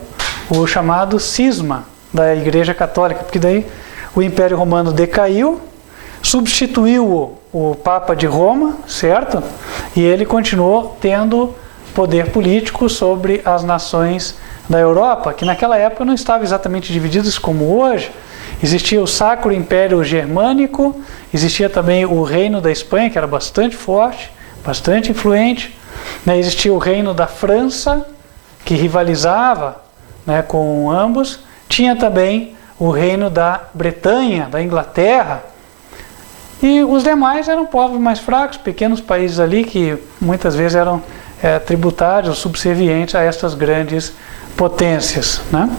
o chamado cisma da Igreja Católica, porque daí o Império Romano decaiu, substituiu o Papa de Roma, certo? E ele continuou tendo poder político sobre as nações da Europa, que naquela época não estavam exatamente divididas como hoje. Existia o Sacro Império Germânico, existia também o Reino da Espanha, que era bastante forte, bastante influente, né? Existia o Reino da França, que rivalizava, né, com ambos. Tinha também o Reino da Bretanha, da Inglaterra, e os demais eram povos mais fracos, pequenos países ali que muitas vezes eram tributários, subservientes a estas grandes potências, né?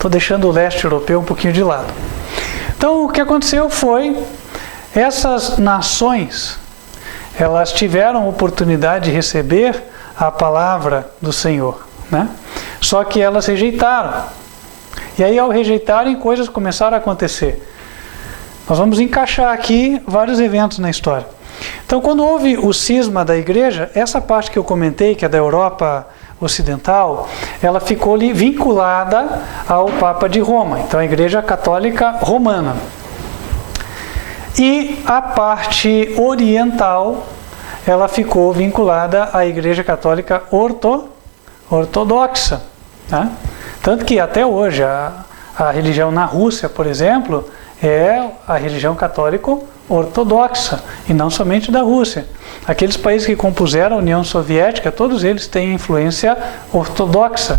Estou deixando o leste europeu um pouquinho de lado. Então, o que aconteceu foi, essas nações, elas tiveram oportunidade de receber a palavra do Senhor, né? Só que elas rejeitaram. E aí, ao rejeitarem, coisas começaram a acontecer. Nós vamos encaixar aqui vários eventos na história. Então, quando houve o cisma da igreja, essa parte que eu comentei, que é da Europa Ocidental, ela ficou ali vinculada ao Papa de Roma, então a Igreja Católica Romana. E a parte oriental, ela ficou vinculada à Igreja Católica Ortodoxa, né? Tanto que até hoje a religião na Rússia, por exemplo, é a religião católico-ortodoxa, e não somente da Rússia. Aqueles países que compuseram a União Soviética, todos eles têm influência ortodoxa.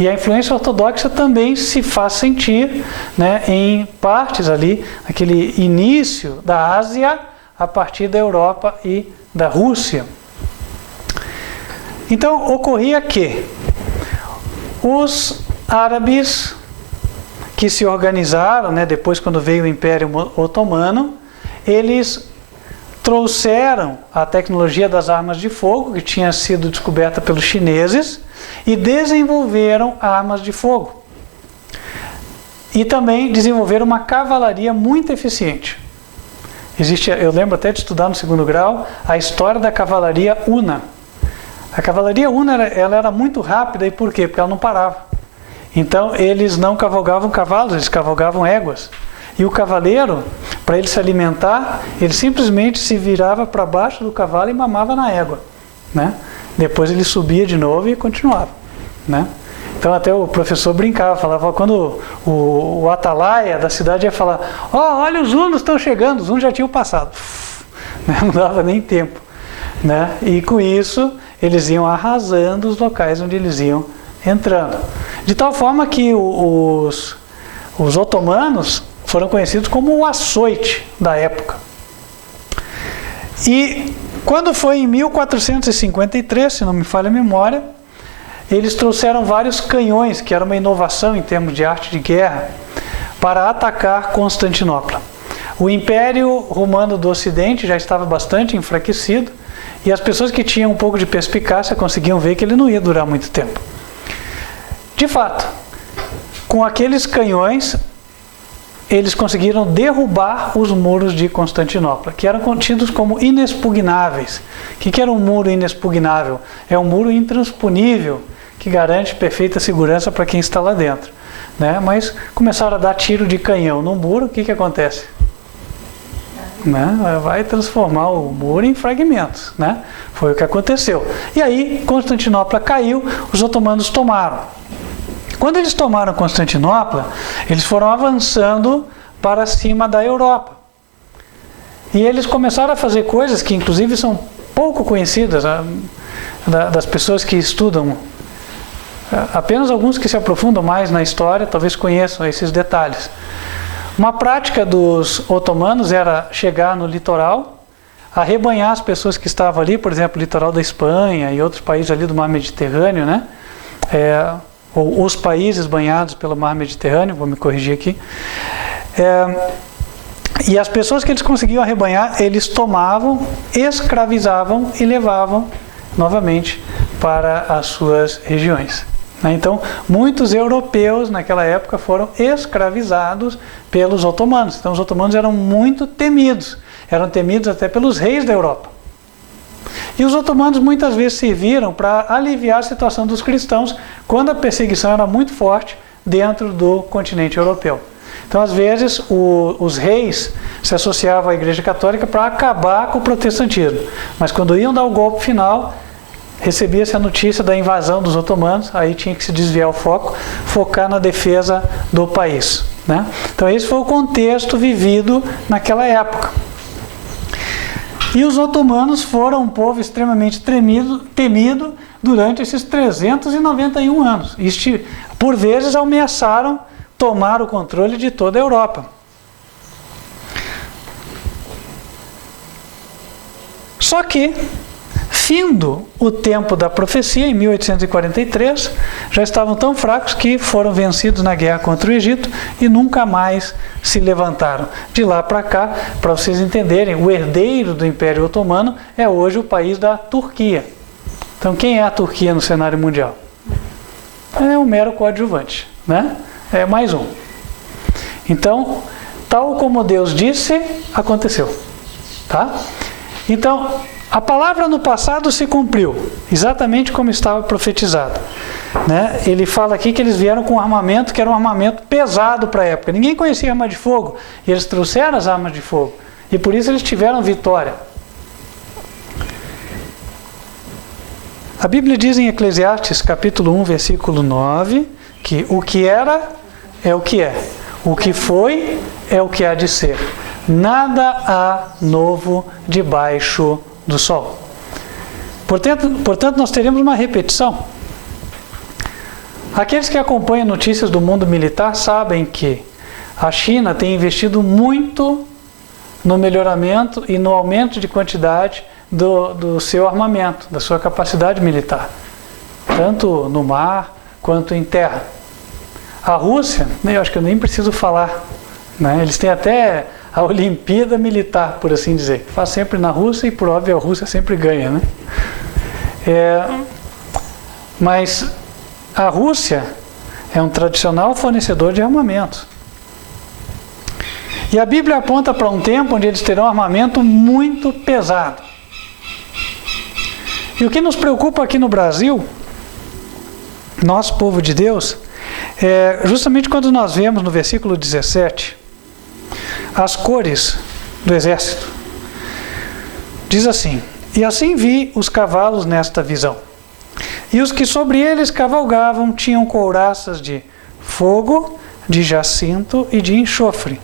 E a influência ortodoxa também se faz sentir, né, em partes ali, aquele início da Ásia, a partir da Europa e da Rússia. Então, ocorria que os árabes que se organizaram, né, depois quando veio o Império Otomano, eles trouxeram a tecnologia das armas de fogo, que tinha sido descoberta pelos chineses, e desenvolveram armas de fogo. E também desenvolveram uma cavalaria muito eficiente. Eu lembro até de estudar no 2º grau a história da cavalaria Una. A cavalaria Una ela era muito rápida, e por quê? Porque ela não parava. Então eles não cavalgavam cavalos, eles cavalgavam éguas. E o cavaleiro, para ele se alimentar, ele simplesmente se virava para baixo do cavalo e mamava na égua, né? Depois ele subia de novo e continuava, né? Então até o professor brincava, falava, quando o atalaia da cidade ia falar, olha, os hunos estão chegando, os hunos já tinham passado. Não dava nem tempo, né? E com isso eles iam arrasando os locais onde eles iam entrando. De tal forma que os otomanos foram conhecidos como o açoite da época. E quando foi em 1453, se não me falha a memória, eles trouxeram vários canhões, que era uma inovação em termos de arte de guerra, para atacar Constantinopla. O Império Romano do Ocidente já estava bastante enfraquecido, e as pessoas que tinham um pouco de perspicácia conseguiam ver que ele não ia durar muito tempo. De fato, com aqueles canhões, eles conseguiram derrubar os muros de Constantinopla, que eram contidos como inexpugnáveis. O que era um muro inexpugnável? É um muro intransponível, que garante perfeita segurança para quem está lá dentro, né? Mas começaram a dar tiro de canhão no muro, o que acontece? Né? Vai transformar o muro em fragmentos, né? Foi o que aconteceu. E aí Constantinopla caiu, os otomanos tomaram. Quando eles tomaram Constantinopla, eles foram avançando para cima da Europa. E eles começaram a fazer coisas que inclusive são pouco conhecidas das pessoas que estudam. Apenas alguns que se aprofundam mais na história talvez conheçam esses detalhes. Uma prática dos otomanos era chegar no litoral, arrebanhar as pessoas que estavam ali, por exemplo, o litoral da Espanha e outros países ali do mar Mediterrâneo, né? Ou os países banhados pelo mar Mediterrâneo, vou me corrigir aqui. E as pessoas que eles conseguiam arrebanhar, eles tomavam, escravizavam e levavam novamente para as suas regiões. Então, muitos europeus naquela época foram escravizados pelos otomanos. Então, os otomanos eram muito temidos. Eram temidos até pelos reis da Europa. E os otomanos muitas vezes serviram para aliviar a situação dos cristãos quando a perseguição era muito forte dentro do continente europeu. Então, às vezes, os reis se associavam à Igreja Católica para acabar com o protestantismo. Mas quando iam dar o golpe final, recebia-se a notícia da invasão dos otomanos, aí tinha que se desviar o foco, focar na defesa do país, né? Então esse foi o contexto vivido naquela época. E os otomanos foram um povo extremamente temido durante esses 391 anos. Por vezes ameaçaram tomar o controle de toda a Europa. Só que, findo o tempo da profecia, em 1843, já estavam tão fracos que foram vencidos na guerra contra o Egito e nunca mais se levantaram. De lá para cá, para vocês entenderem, o herdeiro do Império Otomano é hoje o país da Turquia. Então, quem é a Turquia no cenário mundial? É um mero coadjuvante, né? É mais um. Então, tal como Deus disse, aconteceu. Tá? Então, a palavra no passado se cumpriu, exatamente como estava profetizado. Né? Ele fala aqui que eles vieram com um armamento que era um armamento pesado para a época. Ninguém conhecia arma de fogo. E eles trouxeram as armas de fogo. E por isso eles tiveram vitória. A Bíblia diz em Eclesiastes, capítulo 1, versículo 9, que o que era é o que é. O que foi é o que há de ser. Nada há novo debaixo do sol. Portanto, nós teremos uma repetição. Aqueles que acompanham notícias do mundo militar sabem que a China tem investido muito no melhoramento e no aumento de quantidade do seu armamento, da sua capacidade militar, tanto no mar quanto em terra. A Rússia, eu acho que eu nem preciso falar, né? Eles têm até a Olimpíada Militar, por assim dizer, que faz sempre na Rússia e, por óbvio, a Rússia sempre ganha, né? Mas a Rússia é um tradicional fornecedor de armamentos. E a Bíblia aponta para um tempo onde eles terão armamento muito pesado. E o que nos preocupa aqui no Brasil, nosso povo de Deus, é justamente quando nós vemos no versículo 17 as cores do exército. Diz assim: e assim vi os cavalos nesta visão. E os que sobre eles cavalgavam tinham couraças de fogo, de jacinto e de enxofre.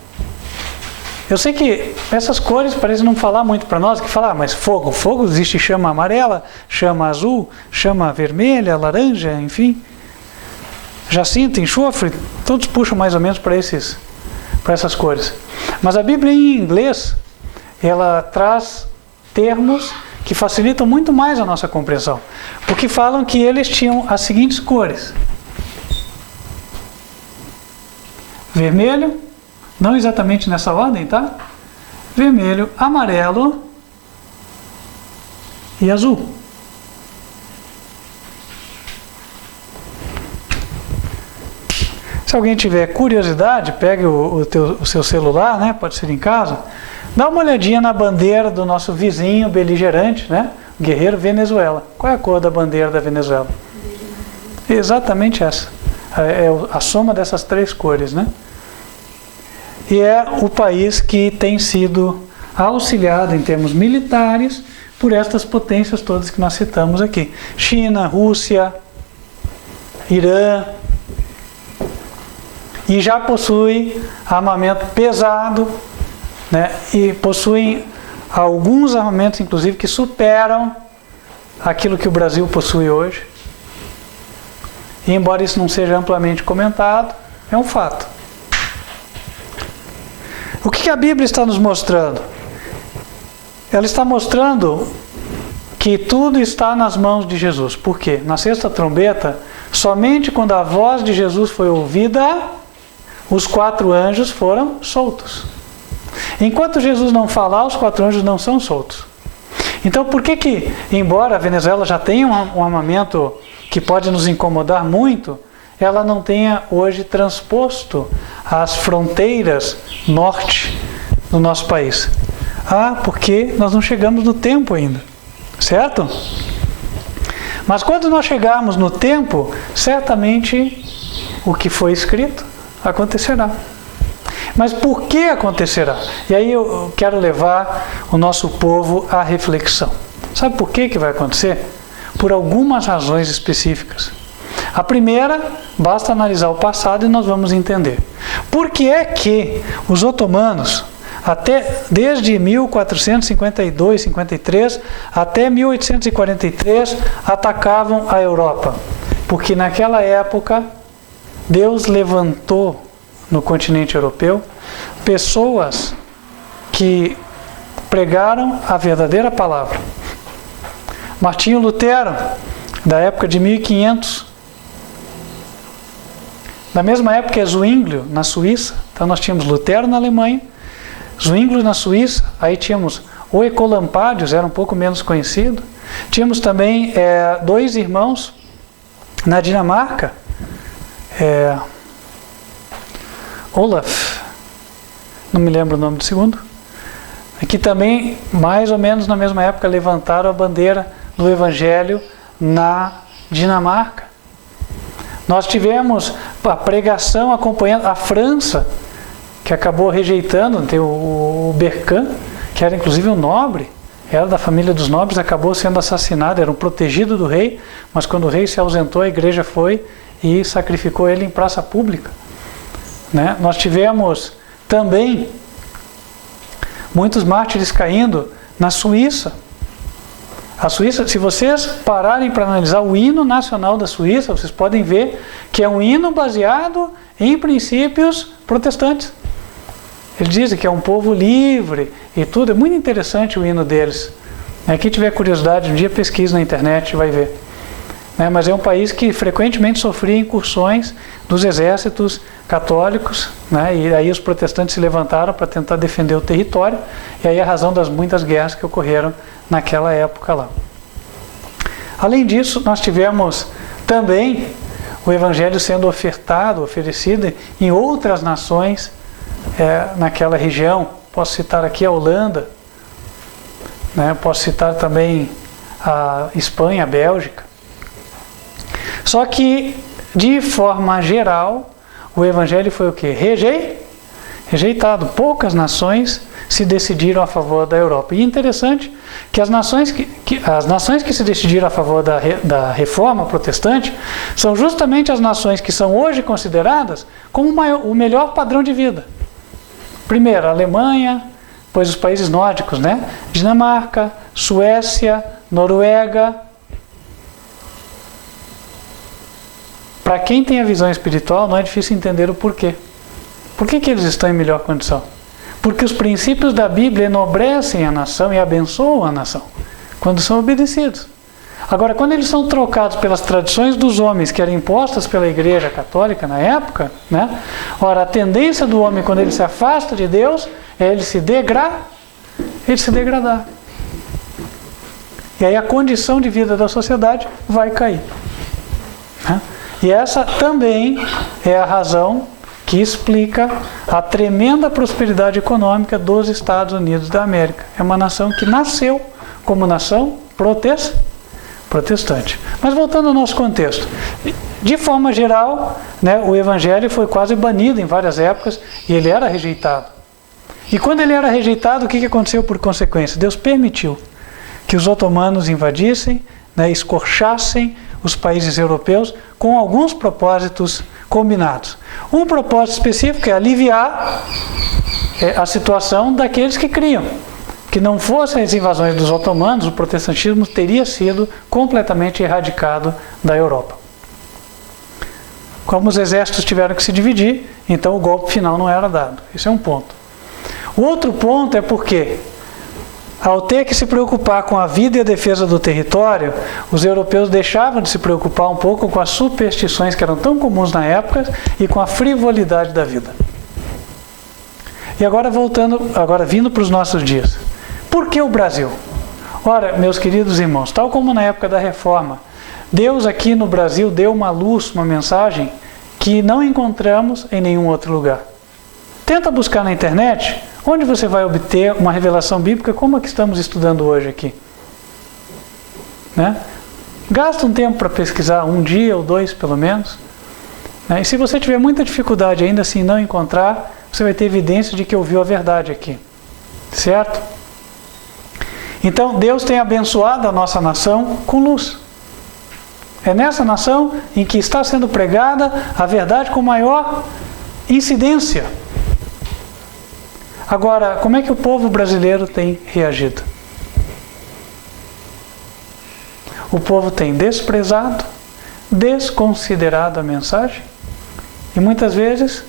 Eu sei que essas cores parecem não falar muito para nós, que falar, mas fogo existe chama amarela, chama azul, chama vermelha, laranja, enfim. Jacinto, enxofre, todos puxam mais ou menos para essas cores. Mas a Bíblia em inglês, ela traz termos que facilitam muito mais a nossa compreensão, porque falam que eles tinham as seguintes cores: vermelho, não exatamente nessa ordem, tá? Vermelho, amarelo e azul. Se alguém tiver curiosidade, pegue o seu celular, né? Pode ser em casa. Dá uma olhadinha na bandeira do nosso vizinho beligerante, né? O guerreiro Venezuela. Qual é a cor da bandeira da Venezuela? Exatamente essa. É a soma dessas três cores, né? E é o país que tem sido auxiliado em termos militares por estas potências todas que nós citamos aqui. China, Rússia, Irã. E já possui armamento pesado, né? E possuem alguns armamentos, inclusive, que superam aquilo que o Brasil possui hoje. E embora isso não seja amplamente comentado, é um fato. O que a Bíblia está nos mostrando? Ela está mostrando que tudo está nas mãos de Jesus. Por quê? Na sexta trombeta, somente quando a voz de Jesus foi ouvida, os 4 anjos foram soltos. Enquanto Jesus não falar, os 4 anjos não são soltos. Então, por que, embora a Venezuela já tenha um armamento que pode nos incomodar muito, ela não tenha hoje transposto as fronteiras norte do nosso país? Porque nós não chegamos no tempo ainda, certo? Mas quando nós chegarmos no tempo, certamente o que foi escrito acontecerá. Mas por que acontecerá? E aí eu quero levar o nosso povo à reflexão. Sabe por que vai acontecer? Por algumas razões específicas. A primeira, basta analisar o passado e nós vamos entender. Por que é que os otomanos, desde 1452, 53 até 1843, atacavam a Europa? Porque naquela época Deus levantou no continente europeu pessoas que pregaram a verdadeira palavra. Martinho Lutero, da época de 1500. Na mesma época é Zwinglio, na Suíça. Então nós tínhamos Lutero na Alemanha, Zwinglio na Suíça, aí tínhamos o Ecolampadius, era um pouco menos conhecido. Tínhamos também dois irmãos na Dinamarca, Olaf, não me lembro o nome do segundo, que também, mais ou menos na mesma época, levantaram a bandeira do Evangelho na Dinamarca. Nós tivemos a pregação acompanhando a França, que acabou rejeitando, tem o Bercan, que era inclusive um nobre, era da família dos nobres, acabou sendo assassinado, era um protegido do rei, mas quando o rei se ausentou, a igreja foi e sacrificou ele em praça pública. Né? Nós tivemos também muitos mártires caindo na Suíça. A Suíça, se vocês pararem para analisar o hino nacional da Suíça, vocês podem ver que é um hino baseado em princípios protestantes. Eles dizem que é um povo livre e tudo. É muito interessante o hino deles. Quem tiver curiosidade, um dia pesquisa na internet e vai ver. Mas é um país que frequentemente sofria incursões dos exércitos católicos, e aí os protestantes se levantaram para tentar defender o território, e aí a razão das muitas guerras que ocorreram naquela época lá. Além disso, nós tivemos também o Evangelho sendo oferecido em outras nações naquela região. Posso citar aqui a Holanda, posso citar também a Espanha, a Bélgica. Só que, de forma geral, o Evangelho foi o quê? Rejeitado. Poucas nações se decidiram a favor da Europa. E é interessante que as nações que se decidiram a favor da reforma protestante são justamente as nações que são hoje consideradas como o melhor padrão de vida. Primeiro, a Alemanha, depois os países nórdicos, Dinamarca, Suécia, Noruega. Para quem tem a visão espiritual, não é difícil entender o porquê. Por que eles estão em melhor condição? Porque os princípios da Bíblia enobrecem a nação e abençoam a nação, quando são obedecidos. Agora, quando eles são trocados pelas tradições dos homens, que eram impostas pela Igreja Católica na época, ora, a tendência do homem, quando ele se afasta de Deus, é ele se degradar. E aí a condição de vida da sociedade vai cair. E essa também é a razão que explica a tremenda prosperidade econômica dos Estados Unidos da América. É uma nação que nasceu como nação protestante. Mas voltando ao nosso contexto, de forma geral, o Evangelho foi quase banido em várias épocas e ele era rejeitado. E quando ele era rejeitado, o que aconteceu por consequência? Deus permitiu que os otomanos invadissem, escorchassem os países europeus com alguns propósitos combinados. Um propósito específico é aliviar a situação daqueles que criam. Que não fossem as invasões dos otomanos, o protestantismo teria sido completamente erradicado da Europa. Como os exércitos tiveram que se dividir, então o golpe final não era dado. Esse é um ponto. O outro ponto é porque, ao ter que se preocupar com a vida e a defesa do território, os europeus deixavam de se preocupar um pouco com as superstições que eram tão comuns na época e com a frivolidade da vida. E agora vindo para os nossos dias. Por que o Brasil? Ora, meus queridos irmãos, tal como na época da Reforma, Deus aqui no Brasil deu uma luz, uma mensagem que não encontramos em nenhum outro lugar. Tenta buscar na internet onde você vai obter uma revelação bíblica como a que estamos estudando hoje aqui. Gasta um tempo para pesquisar, um dia ou dois pelo menos. E se você tiver muita dificuldade ainda assim não encontrar, você vai ter evidência de que ouviu a verdade aqui. Certo? Então Deus tem abençoado a nossa nação com luz. É nessa nação em que está sendo pregada a verdade com maior incidência. Agora, como é que o povo brasileiro tem reagido? O povo tem desprezado, desconsiderado a mensagem e muitas vezes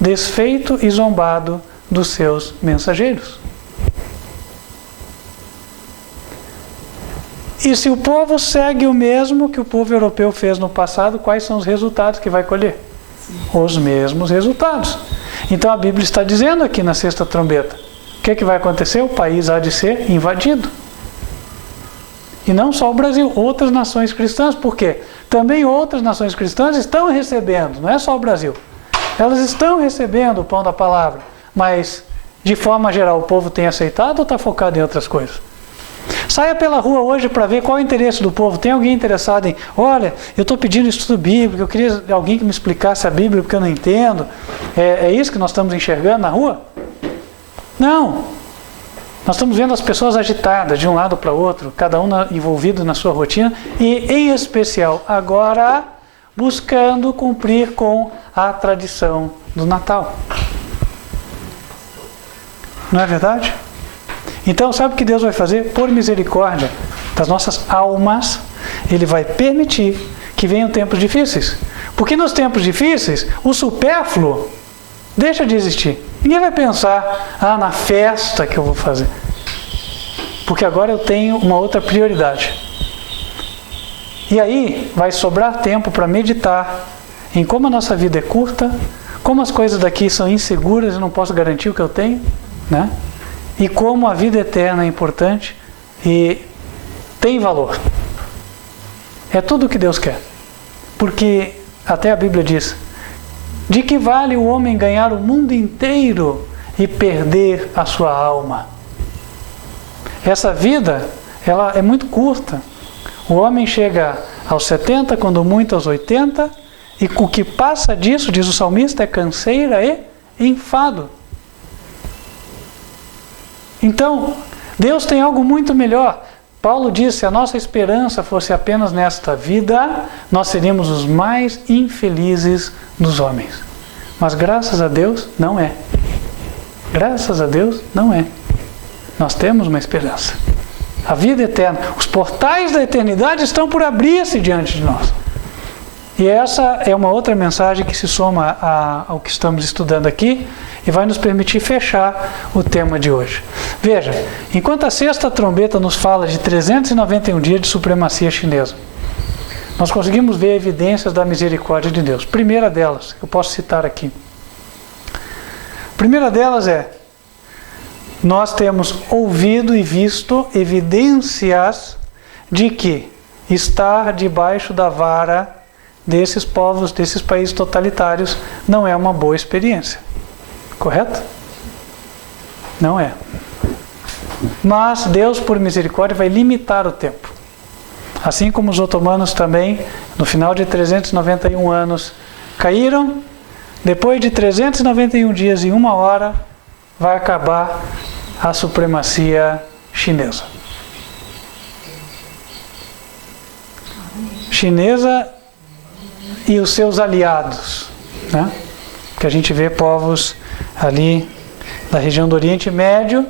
desfeito e zombado dos seus mensageiros. E se o povo segue o mesmo que o povo europeu fez no passado, quais são os resultados que vai colher? Os mesmos resultados. Então a Bíblia está dizendo aqui na sexta trombeta, o que vai acontecer? O país há de ser invadido. E não só o Brasil, outras nações cristãs. Por quê? Também outras nações cristãs estão recebendo, não é só o Brasil. Elas estão recebendo o pão da palavra, mas de forma geral o povo tem aceitado ou está focado em outras coisas? Saia pela rua hoje para ver qual é o interesse do povo. Tem alguém interessado em, olha, eu estou pedindo estudo bíblico, eu queria alguém que me explicasse a Bíblia porque eu não entendo. É isso que nós estamos enxergando na rua? Não. Nós estamos vendo as pessoas agitadas de um lado para o outro, cada um envolvido na sua rotina e, em especial, agora buscando cumprir com a tradição do Natal. Não é verdade? Então, sabe o que Deus vai fazer? Por misericórdia das nossas almas, Ele vai permitir que venham tempos difíceis. Porque nos tempos difíceis, o supérfluo deixa de existir. Ninguém vai pensar, na festa que eu vou fazer. Porque agora eu tenho uma outra prioridade. E aí vai sobrar tempo para meditar em como a nossa vida é curta, como as coisas daqui são inseguras e não posso garantir o que eu tenho, né? E como a vida eterna é importante e tem valor. É tudo o que Deus quer. Porque até a Bíblia diz, de que vale o homem ganhar o mundo inteiro e perder a sua alma? Essa vida, ela é muito curta. O homem chega aos 70, quando muito aos 80, e o que passa disso, diz o salmista, é canseira e enfado. Então, Deus tem algo muito melhor. Paulo disse, se a nossa esperança fosse apenas nesta vida, nós seríamos os mais infelizes dos homens. Mas graças a Deus, não é. Graças a Deus, não é. Nós temos uma esperança. A vida eterna, os portais da eternidade estão por abrir-se diante de nós. E essa é uma outra mensagem que se soma ao que estamos estudando aqui e vai nos permitir fechar o tema de hoje. Veja, enquanto a sexta trombeta nos fala de 391 dias de supremacia chinesa, nós conseguimos ver evidências da misericórdia de Deus. Primeira delas, que eu posso citar aqui. Primeira delas é, nós temos ouvido e visto evidências de que estar debaixo da vara desses povos, desses países totalitários, não é uma boa experiência. Correto? Não é. Mas Deus, por misericórdia, vai limitar o tempo. Assim como os otomanos também, no final de 391 anos, caíram, depois de 391 dias e 1 hora, vai acabar a supremacia chinesa. Chinesa e os seus aliados, né? Que a gente vê povos ali da região do Oriente Médio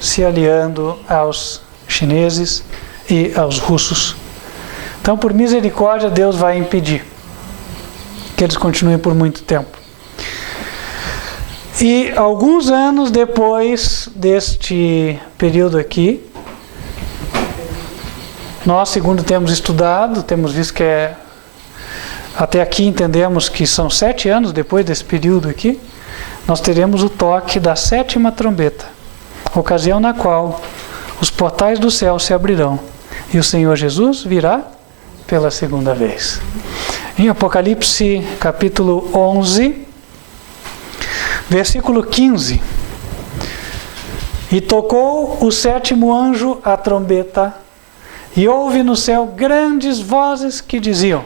se aliando aos chineses e aos russos. Então, por misericórdia, Deus vai impedir que eles continuem por muito tempo. E alguns anos depois deste período aqui, nós, segundo temos estudado, temos visto que até aqui entendemos que são 7 anos depois desse período aqui, nós teremos o toque da 7ª trombeta, ocasião na qual os portais do céu se abrirão e o Senhor Jesus virá pela segunda vez. Em Apocalipse capítulo 11, versículo 15, e tocou o 7º anjo a trombeta, e houve no céu grandes vozes que diziam,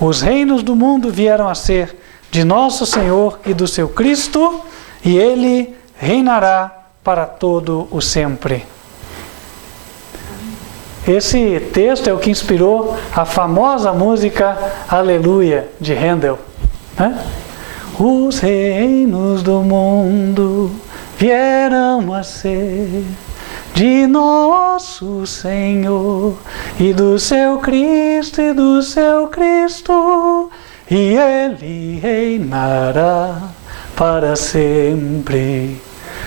os reinos do mundo vieram a ser de nosso Senhor e do seu Cristo, e Ele reinará para todo o sempre. Esse texto é o que inspirou a famosa música Aleluia, de Handel, né? Os reinos do mundo vieram a ser de nosso Senhor e do seu Cristo e Ele reinará para sempre.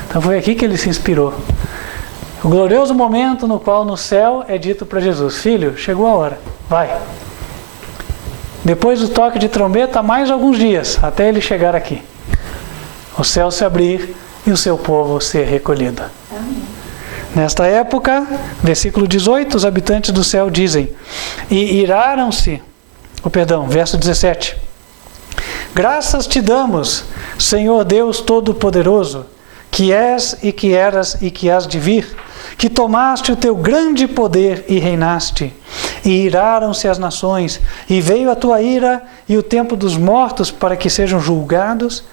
Então foi aqui que ele se inspirou. O glorioso momento no qual no céu é dito para Jesus: filho, chegou a hora, vai. Depois do toque de trombeta, mais alguns dias, até ele chegar aqui. O céu se abrir e o seu povo ser recolhido. Amém. Nesta época, versículo 18, os habitantes do céu dizem: e iraram-se, verso 17. Graças te damos, Senhor Deus Todo-Poderoso, que és e que eras e que hás de vir, que tomaste o teu grande poder e reinaste. E iraram-se as nações, e veio a tua ira e o tempo dos mortos para que sejam julgados,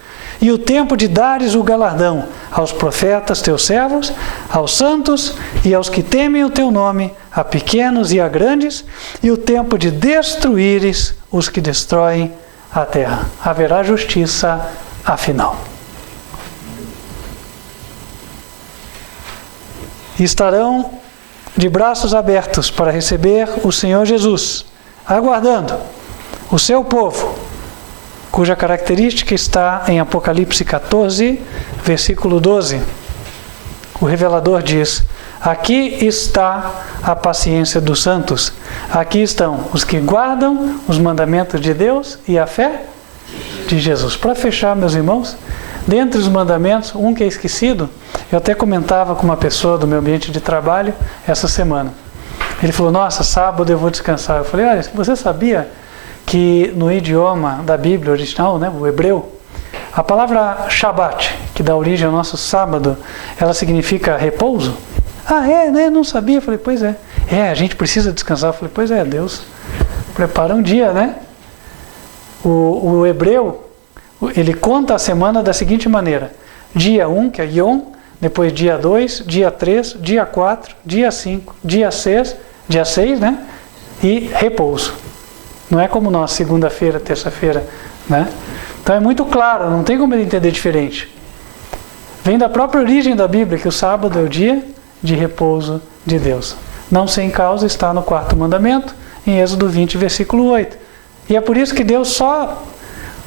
e o tempo de dares o galardão aos profetas teus servos, aos santos e aos que temem o teu nome, a pequenos e a grandes, e o tempo de destruíres os que destroem a terra. Haverá justiça afinal. E estarão de braços abertos para receber o Senhor Jesus, aguardando o seu povo, cuja característica está em Apocalipse 14, versículo 12. O revelador diz: aqui está a paciência dos santos, aqui estão os que guardam os mandamentos de Deus e a fé de Jesus. Para fechar, meus irmãos, dentre os mandamentos, um que é esquecido, eu até comentava com uma pessoa do meu ambiente de trabalho essa semana. Ele falou: nossa, sábado eu vou descansar. Eu falei: olha, você sabia que no idioma da Bíblia original, né, o hebreu, a palavra Shabat, que dá origem ao nosso sábado, ela significa repouso? Ah, é, né? Não sabia. Eu falei: pois é. A gente precisa descansar. Eu falei: pois é, Deus prepara um dia, né? O hebreu, ele conta a semana da seguinte maneira: dia 1, que é Yom, depois dia 2, dia 3, dia 4, dia 5, dia 6, né? E repouso. Não é como nós, segunda-feira, terça-feira, né? Então é muito claro, não tem como ele entender diferente. Vem da própria origem da Bíblia, que o sábado é o dia de repouso de Deus. Não sem causa está no 4º mandamento, em Êxodo 20, versículo 8. E é por isso que Deus só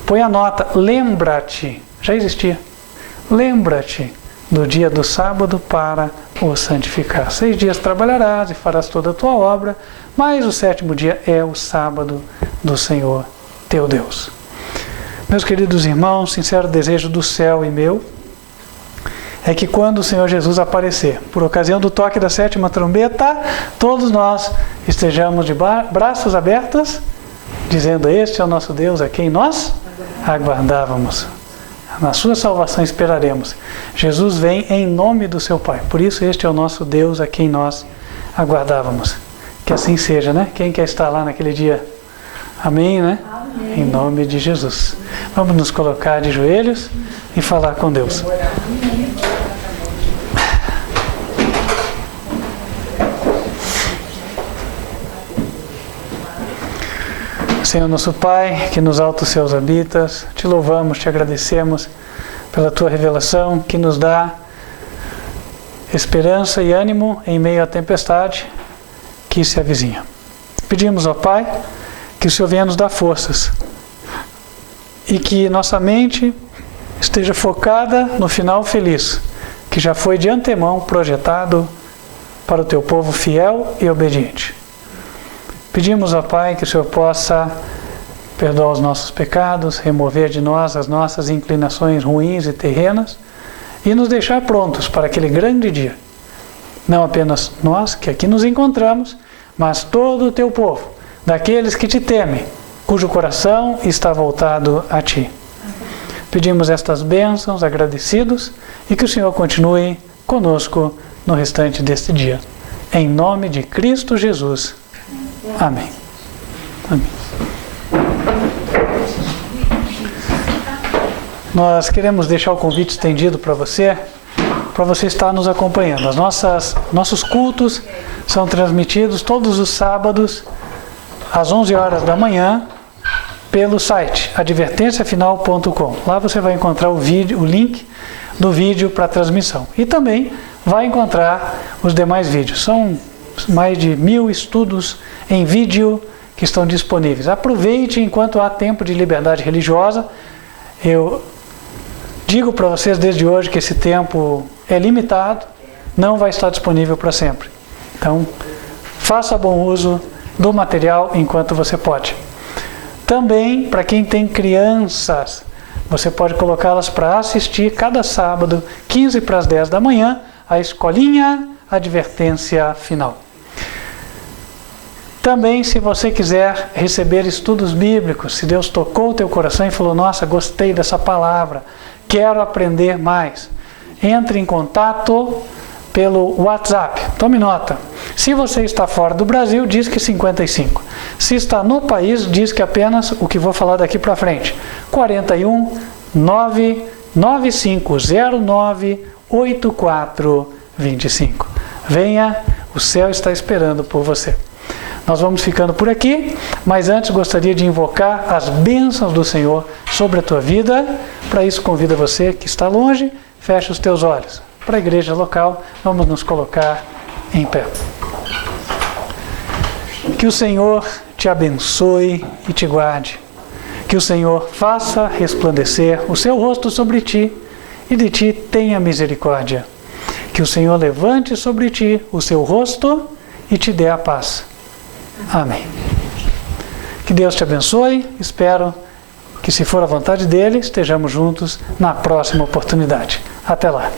põe a nota: lembra-te, já existia, lembra-te do dia do sábado para o santificar. 6 dias trabalharás e farás toda a tua obra, mas o 7º dia é o sábado do Senhor teu Deus. Meus queridos irmãos, sincero desejo do céu e meu é que quando o Senhor Jesus aparecer, por ocasião do toque da 7ª trombeta, todos nós estejamos de braços abertos, dizendo: este é o nosso Deus a quem nós aguardávamos. Na sua salvação esperaremos. Jesus vem em nome do seu Pai. Por isso este é o nosso Deus a quem nós aguardávamos. Que assim seja, né? Quem quer estar lá naquele dia? Amém, né? Amém. Em nome de Jesus. Vamos nos colocar de joelhos e falar com Deus. Senhor nosso Pai, que nos altos céus habitas, te louvamos, te agradecemos pela tua revelação que nos dá esperança e ânimo em meio à tempestade que se avizinha. Pedimos, ó Pai, que o Senhor venha nos dar forças e que nossa mente esteja focada no final feliz, que já foi de antemão projetado para o teu povo fiel e obediente. Pedimos, ó Pai, que o Senhor possa perdoar os nossos pecados, remover de nós as nossas inclinações ruins e terrenas e nos deixar prontos para aquele grande dia. Não apenas nós, que aqui nos encontramos, mas todo o teu povo, daqueles que te temem, cujo coração está voltado a ti. Pedimos estas bênçãos agradecidos e que o Senhor continue conosco no restante deste dia. Em nome de Cristo Jesus. Amém. Amém. Nós queremos deixar o convite estendido para você estar nos acompanhando. Nossos cultos são transmitidos todos os sábados às 11 horas da manhã pelo site advertenciafinal.com. Lá você vai encontrar o link do vídeo para a transmissão. E também vai encontrar os demais vídeos. São mais de 1000 estudos em vídeo que estão disponíveis. Aproveite enquanto há tempo de liberdade religiosa. Eu digo para vocês desde hoje que esse tempo é limitado. não vai estar disponível para sempre. Então, faça bom uso do material enquanto você pode. Também, para quem tem crianças, você pode colocá-las para assistir cada sábado, 15 para as 10 da manhã, a Escolinha Advertência Final. Também, se você quiser receber estudos bíblicos, se Deus tocou o teu coração e falou, nossa, gostei dessa palavra, quero aprender mais, entre em contato pelo WhatsApp. Tome nota. Se você está fora do Brasil, diz que 55. Se está no país, diz que apenas o que vou falar daqui para frente. 41 99509 8425. Venha, o céu está esperando por você. Nós vamos ficando por aqui, mas antes gostaria de invocar as bênçãos do Senhor sobre a tua vida. Para isso, convido você que está longe, feche os teus olhos. Para a igreja local, vamos nos colocar em pé. Que o Senhor te abençoe e te guarde. Que o Senhor faça resplandecer o seu rosto sobre ti e de ti tenha misericórdia. Que o Senhor levante sobre ti o seu rosto e te dê a paz. Amém. Que Deus te abençoe. Espero que, se for a vontade dele, estejamos juntos na próxima oportunidade. Até lá.